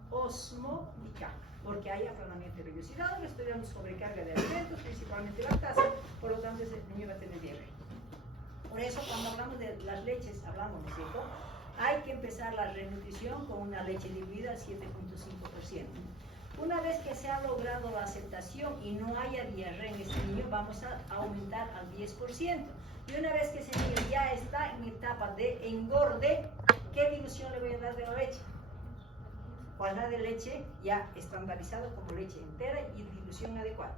Osmótica, porque hay aplanamiento de vellosidad, le estoy dando sobrecarga de alimentos, principalmente lactasa, por lo tanto ese niño va a tener diarrea. Por eso cuando hablamos de las leches, hablamos, ¿no es cierto? Hay que empezar la renutrición con una leche diluida al 7.5%. Una vez que se ha logrado la aceptación y no haya diarrea en ese niño, vamos a aumentar al 10%. Y una vez que ese niño ya está en etapa de engorde, ¿qué dilución le voy a dar de la leche? Cuadra de leche ya estandarizado como leche entera y dilución adecuada.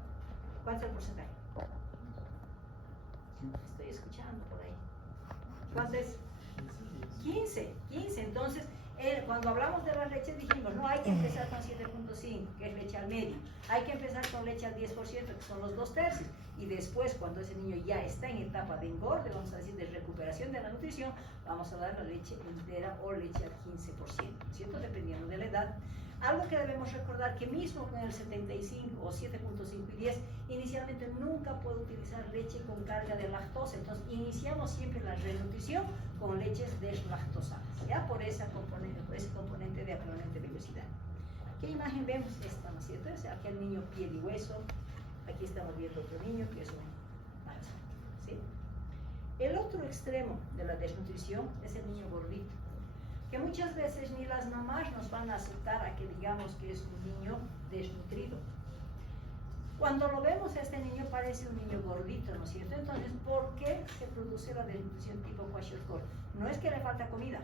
¿Cuánto es el porcentaje? Estoy escuchando por ahí. ¿Cuánto es? 15. Entonces, cuando hablamos de las leches dijimos, no hay que empezar con 7.5, que es leche al medio. Hay que empezar con leche al 10%, que son los 2/3. Y después, cuando ese niño ya está en etapa de engorde, vamos a decir de recuperación de la nutrición, vamos a dar la leche entera o leche al 15%, ¿cierto? Dependiendo de la edad. Algo que debemos recordar, que mismo con el 75 o 7.5 y 10, inicialmente nunca puedo utilizar leche con carga de lactosa. Entonces, iniciamos siempre la renutrición con leches deslactosadas, ¿ya? Por ese componente de aplanamiento de velocidad. ¿Qué imagen vemos? Esta, ¿no es cierto? Es aquel niño piel y hueso. Aquí estamos viendo otro niño que es un marasmo, ¿sí? El otro extremo de la desnutrición es el niño gordito, que muchas veces ni las mamás nos van a aceptar a que digamos que es un niño desnutrido. Cuando lo vemos a este niño parece un niño gordito, ¿no es cierto? Entonces, ¿por qué se produce la desnutrición tipo kwashiorkor? No es que le falta comida,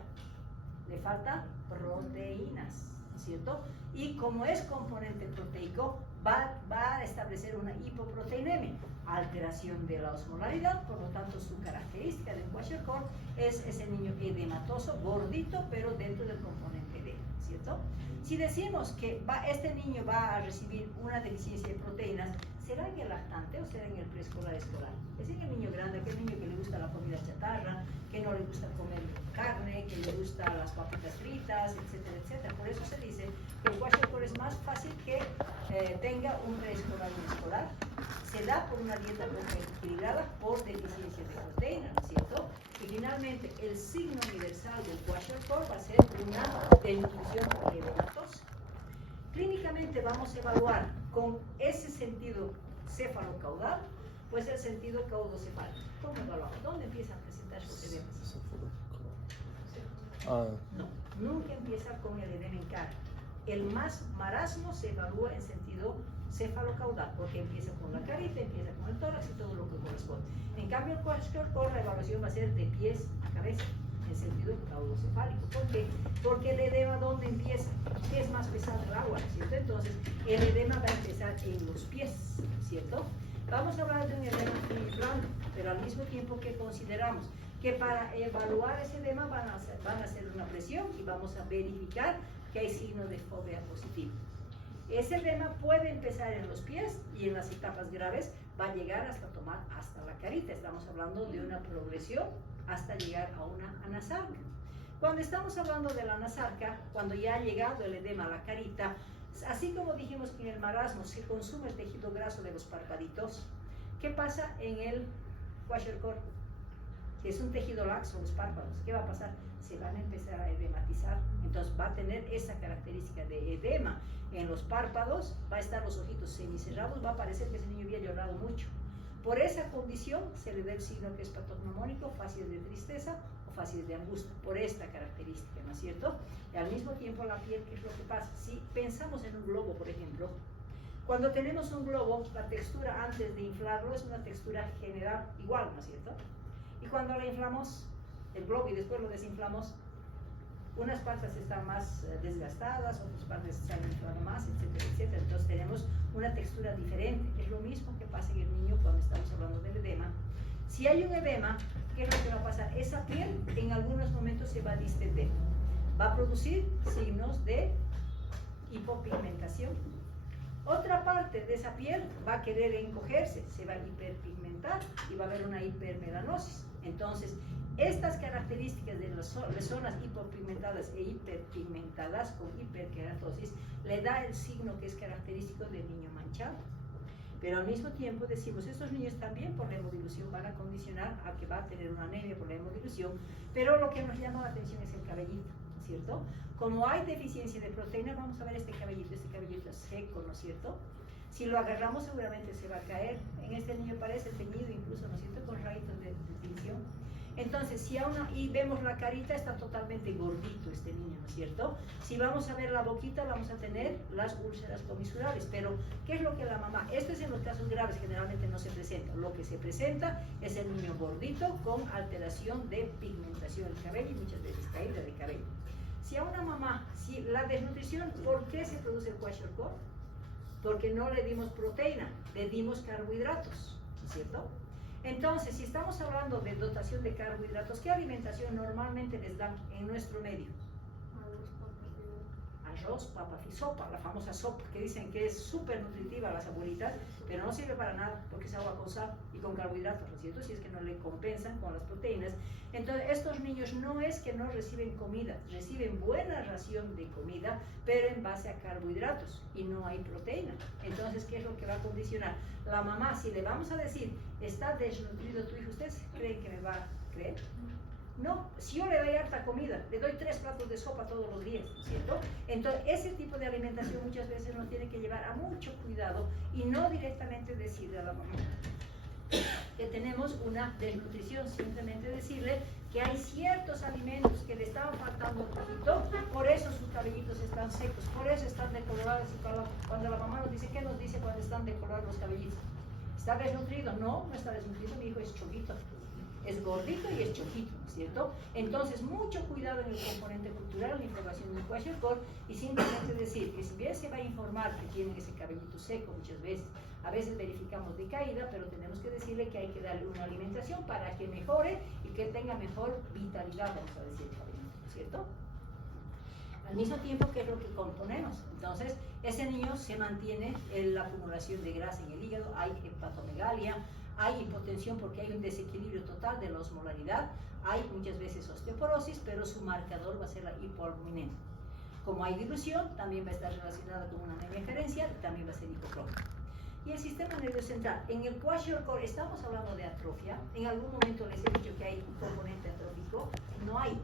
le falta proteínas, ¿no es cierto? Y como es componente proteico, va a establecer una hipoproteinemia, alteración de la osmolaridad. Por lo tanto, su característica del kwashiorkor es ese niño edematoso, gordito, pero dentro del componente edema. cierto? Si decimos que este niño va a recibir una deficiencia de proteínas, ¿será en el lactante o será en el preescolar escolar? Es en el niño grande, aquel niño que le gusta la comida chatarra, que no le gusta comer carne, que le gustan las papitas fritas, etcétera, etcétera. Por eso se dice que el kwashiorkor es más fácil que tenga un preescolar y un escolar. Se da por una dieta poco equilibrada por deficiencia de proteína, ¿no es cierto? Y finalmente, el signo universal del kwashiorkor va a ser una desnutrición edematosa. Clínicamente vamos a evaluar con ese sentido cefalocaudal, pues el sentido caudocefálico. ¿Cómo evaluamos? ¿Dónde empiezan a presentar sus edemas? No, nunca empieza con el edema en cara. El marasmo se evalúa en sentido cefalocaudal, porque empieza con la carita, empieza con el tórax y todo lo que corresponde. En cambio, el kwashiorkor, la evaluación va a ser de pies a cabeza, en sentido caudocefálico. ¿Por qué? Porque el edema, ¿dónde empieza? Es más pesado el agua, ¿cierto? Entonces, el edema va a empezar en los pies, ¿cierto? Vamos a hablar de un edema blando, pero al mismo tiempo que consideramos que para evaluar ese edema van a hacer una presión y vamos a verificar que hay signo de fobia positivo. Ese edema puede empezar en los pies y en las etapas graves va a llegar hasta tomar hasta la carita. Estamos hablando de una progresión hasta llegar a una anasarca. Cuando estamos hablando de la anasarca, cuando ya ha llegado el edema a la carita, así como dijimos que en el marasmo se consume el tejido graso de los párpaditos, ¿qué pasa en el kwashiorkor? Que es un tejido laxo, los párpados. ¿Qué va a pasar? Se van a empezar a edematizar. Entonces va a tener esa característica de edema en los párpados, va a estar los ojitos semicerrados, va a parecer que ese niño había llorado mucho. Por esa condición se le da el signo que es patognomónico, facies de tristeza o facies de angustia, por esta característica, ¿no es cierto? Y al mismo tiempo la piel, ¿qué es lo que pasa? Si pensamos en un globo, por ejemplo, cuando tenemos un globo, la textura antes de inflarlo es una textura general igual, ¿no es cierto? Y cuando lo inflamos, el globo, y después lo desinflamos, unas partes están más desgastadas, otras partes se han inflado más, etcétera, etcétera. Entonces tenemos una textura diferente. Es lo mismo que pasa en el niño cuando estamos hablando del edema. Si hay un edema, ¿qué es lo que va a pasar? Esa piel en algunos momentos se va a distender. Va a producir signos de hipopigmentación. Otra parte de esa piel va a querer encogerse, se va a hiperpigmentar y va a haber una hipermelanosis. Entonces, estas características de las zonas hipopigmentadas e hiperpigmentadas con hiperkeratosis le da el signo que es característico del niño manchado. Pero al mismo tiempo decimos, estos niños también por la hemodilución van a condicionar a que va a tener una anemia por la hemodilución, pero lo que nos llama la atención es el cabellito, ¿cierto? Como hay deficiencia de proteína, vamos a ver este cabellito seco, ¿no es cierto? Si lo agarramos seguramente se va a caer. En este niño parece teñido incluso, ¿no es cierto?, con rayitos de tinción. Entonces, y vemos la carita, está totalmente gordito este niño, ¿no es cierto? Si vamos a ver la boquita, vamos a tener las úlceras comisurales. Pero, ¿qué es lo que la mamá? Esto es en los casos graves, generalmente no se presenta. Lo que se presenta es el niño gordito con alteración de pigmentación del cabello y muchas veces caída de cabello. Si a una mamá, si la desnutrición, ¿por qué se produce el kwashiorkor? Porque no le dimos proteína, le dimos carbohidratos, ¿cierto? Entonces, si estamos hablando de dotación de carbohidratos, ¿qué alimentación normalmente les dan en nuestro medio? Arroz, papas y sopa, la famosa sopa, que dicen que es súper nutritiva las abuelitas, pero no sirve para nada, porque es agua con sal y con carbohidratos, ¿no es cierto? Si es que no le compensan con las proteínas. Entonces, estos niños no es que no reciben comida, reciben buena ración de comida, pero en base a carbohidratos, y no hay proteína. Entonces, ¿qué es lo que va a condicionar? La mamá, si le vamos a decir, está desnutrido tu hijo, ¿ustedes creen que me va a creer? No, si yo le doy harta comida, le doy 3 platos de sopa todos los días, ¿cierto? Entonces, ese tipo de alimentación muchas veces nos tiene que llevar a mucho cuidado y no directamente decirle a la mamá que tenemos una desnutrición, simplemente decirle que hay ciertos alimentos que le estaban faltando un poquito, por eso sus cabellitos están secos, por eso están decolorados. Y cuando la mamá nos dice, ¿qué nos dice cuando están decolorados los cabellitos? ¿Está desnutrido? No, no está desnutrido, mi hijo es choquito. Es gordito y es choquito, ¿no es cierto? Entonces, mucho cuidado en el componente cultural, la información del kwashiorkor, y simplemente decir que si bien se va a informar que tienen ese cabellito seco muchas veces, a veces verificamos de caída, pero tenemos que decirle que hay que darle una alimentación para que mejore y que tenga mejor vitalidad, vamos a decir, el cabellito, ¿cierto? Al mismo tiempo, ¿qué es lo que componemos? Entonces, ese niño se mantiene en la acumulación de grasa en el hígado, hay hepatomegalia, hay hipotensión porque hay un desequilibrio total de la osmolaridad, hay muchas veces osteoporosis, pero su marcador va a ser la hipoalbuminemia. Como hay dilución, también va a estar relacionada con una anemia gerencial y también va a ser hipocrónica. Y el sistema nervioso central, en el kwashiorkor estamos hablando de atrofia, en algún momento les he dicho que hay un componente atrófico, no hay.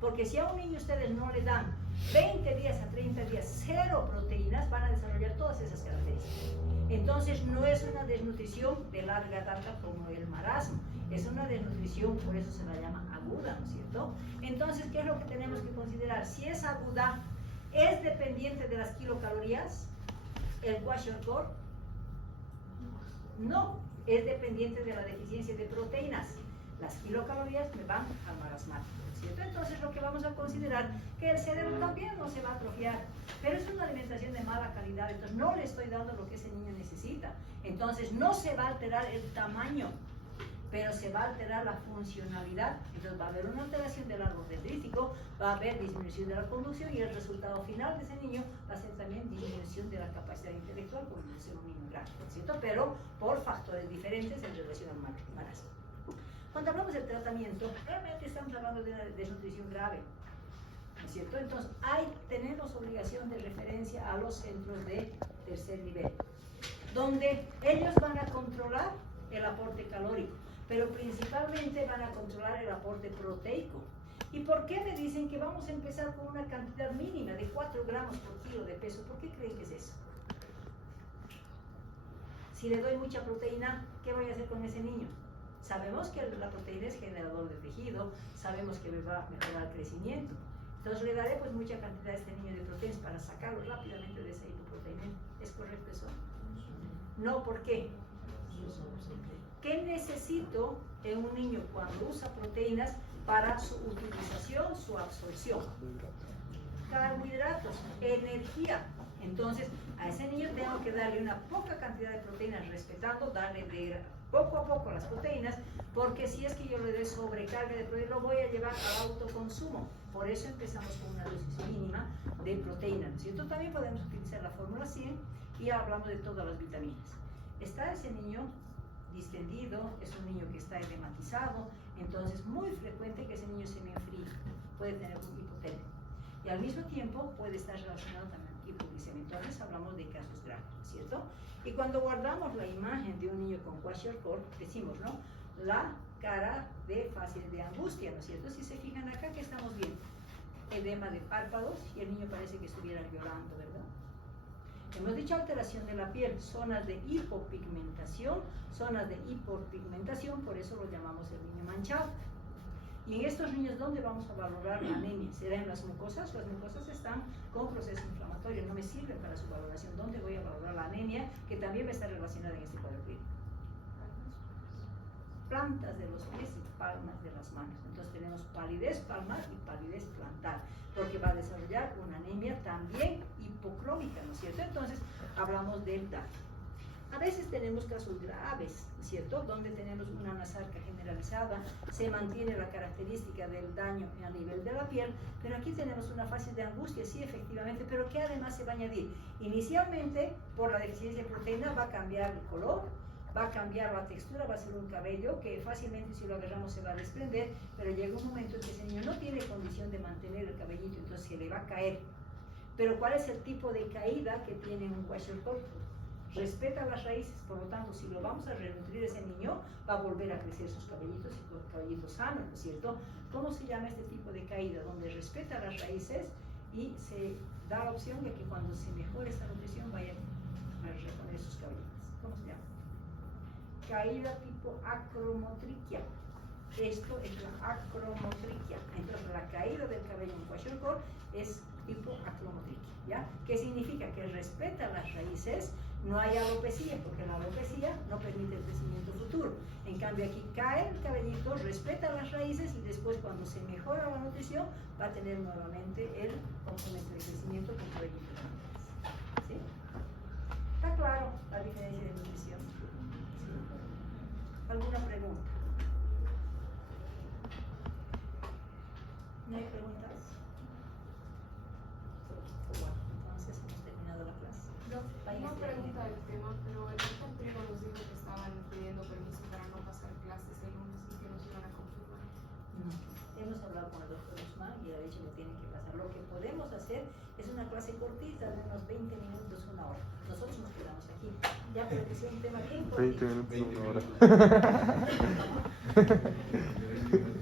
Porque si a un niño ustedes no le dan 20 días a 30 días cero proteínas, van a desarrollar todas esas características. Entonces no es una desnutrición de larga data como el marasmo, es una desnutrición, por eso se la llama aguda, ¿no es cierto? Entonces, ¿qué es lo que tenemos que considerar? Si es aguda, ¿es dependiente de las kilocalorías el kwashiorkor? No, es dependiente de la deficiencia de proteínas. Las kilocalorías me van al marasmático, ¿cierto? Entonces lo que vamos a considerar que el cerebro también no se va a atrofiar, pero es una alimentación de mala calidad, entonces no le estoy dando lo que ese niño necesita. Entonces no se va a alterar el tamaño, pero se va a alterar la funcionalidad. Entonces va a haber una alteración del árbol dendrítico, va a haber disminución de la conducción y el resultado final de ese niño va a ser también disminución de la capacidad intelectual, como ser un niño grande, ¿cierto? Pero por factores diferentes en relación al marasmo. Cuando hablamos del tratamiento, realmente estamos hablando de una desnutrición grave, ¿no es cierto? Entonces, tenemos obligación de referencia a los centros de tercer nivel, donde ellos van a controlar el aporte calórico, pero principalmente van a controlar el aporte proteico. ¿Y por qué me dicen que vamos a empezar con una cantidad mínima de 4 gramos por kilo de peso? ¿Por qué creen que es eso? Si le doy mucha proteína, ¿qué voy a hacer con ese niño? Sabemos que la proteína es generador de tejido, sabemos que me va a mejorar el crecimiento. Entonces le daré pues mucha cantidad a este niño de proteínas para sacarlo rápidamente de esa hipoproteinemia. ¿Es correcto eso? No, ¿por qué? ¿Qué necesito en un niño cuando usa proteínas para su utilización, su absorción? Carbohidratos, energía. Entonces, a ese niño tengo que darle una poca cantidad de proteínas, respetando, darle de poco a poco las proteínas, porque si es que yo le doy sobrecarga de proteínas, lo voy a llevar al autoconsumo. Por eso empezamos con una dosis mínima de proteína, ¿no es cierto? También podemos utilizar la fórmula 100 y hablamos de todas las vitaminas. Está ese niño distendido, es un niño que está edematizado, entonces muy frecuente que ese niño se me enfríe, puede tener un hipotermia. Y al mismo tiempo puede estar relacionado también con hipoglicemia. Entonces hablamos de casos graves, ¿cierto? Y cuando guardamos la imagen de un niño con kwashiorkor, decimos, ¿no? La cara de fácil de angustia, ¿no es cierto? Si se fijan acá, ¿qué estamos viendo? Edema de párpados y el niño parece que estuviera llorando, ¿verdad? Hemos dicho alteración de la piel, zonas de hipopigmentación, zonas de hiperpigmentación, por eso lo llamamos el niño manchado. Y en estos niños, ¿dónde vamos a valorar la anemia? ¿Será en las mucosas? Las mucosas están con proceso inflamatorio, no me sirven para su valoración. ¿Dónde voy a valorar la anemia? Que también va a estar relacionada en este cuadro clínico. Plantas de los pies y palmas de las manos. Entonces tenemos palidez palmar y palidez plantar, porque va a desarrollar una anemia también hipocrónica, ¿no es cierto? Entonces hablamos del daño. A veces tenemos casos graves, ¿cierto? Donde tenemos una anasarca generalizada, se mantiene la característica del daño a nivel de la piel, pero aquí tenemos una fase de angustia, sí, efectivamente, pero que además se va a añadir. Inicialmente, por la deficiencia de proteína, va a cambiar el color, va a cambiar la textura, va a ser un cabello que fácilmente si lo agarramos se va a desprender, pero llega un momento en que ese niño no tiene condición de mantener el cabellito, entonces se le va a caer. Pero ¿cuál es el tipo de caída que tiene un kwashiorkor? Respeta las raíces, por lo tanto, si lo vamos a renutrir ese niño, va a volver a crecer sus cabellitos y los cabellitos sanos, ¿no es cierto? ¿Cómo se llama este tipo de caída? Donde respeta las raíces y se da la opción de que cuando se mejore esta nutrición vaya a reponer sus cabellitos. ¿Cómo se llama? Caída tipo acromotriquia. Esto es la acromotriquia. Entonces, la caída del cabello en kwashiorkor es tipo acromotriquia, ¿ya? ¿Qué significa? Que respeta las raíces. No hay alopecia, porque la alopecia no permite el crecimiento futuro. En cambio, aquí cae el cabellito, respeta las raíces y después, cuando se mejora la nutrición, va a tener nuevamente el componente de crecimiento con cabellitos grandes. ¿Sí? ¿Está claro la diferencia de nutrición? ¿Sí? ¿Alguna pregunta? ¿No hay preguntas? hablado con el doctor Guzmán y ha dicho que tienen que pasar. Lo que podemos hacer es una clase cortita de unos 20 minutos, una hora. Nosotros nos quedamos aquí. Ya, pero que sea un tema bien 20 cortito. minutos, una hora.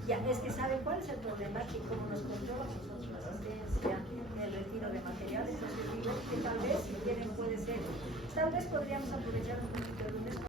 Ya, es que ¿sabe cuál es el problema? Que como nos controla nosotros la asistencia, el retiro de materiales, entonces digo que tal vez, si quieren, puede ser, tal vez podríamos aprovechar un poquito el lunes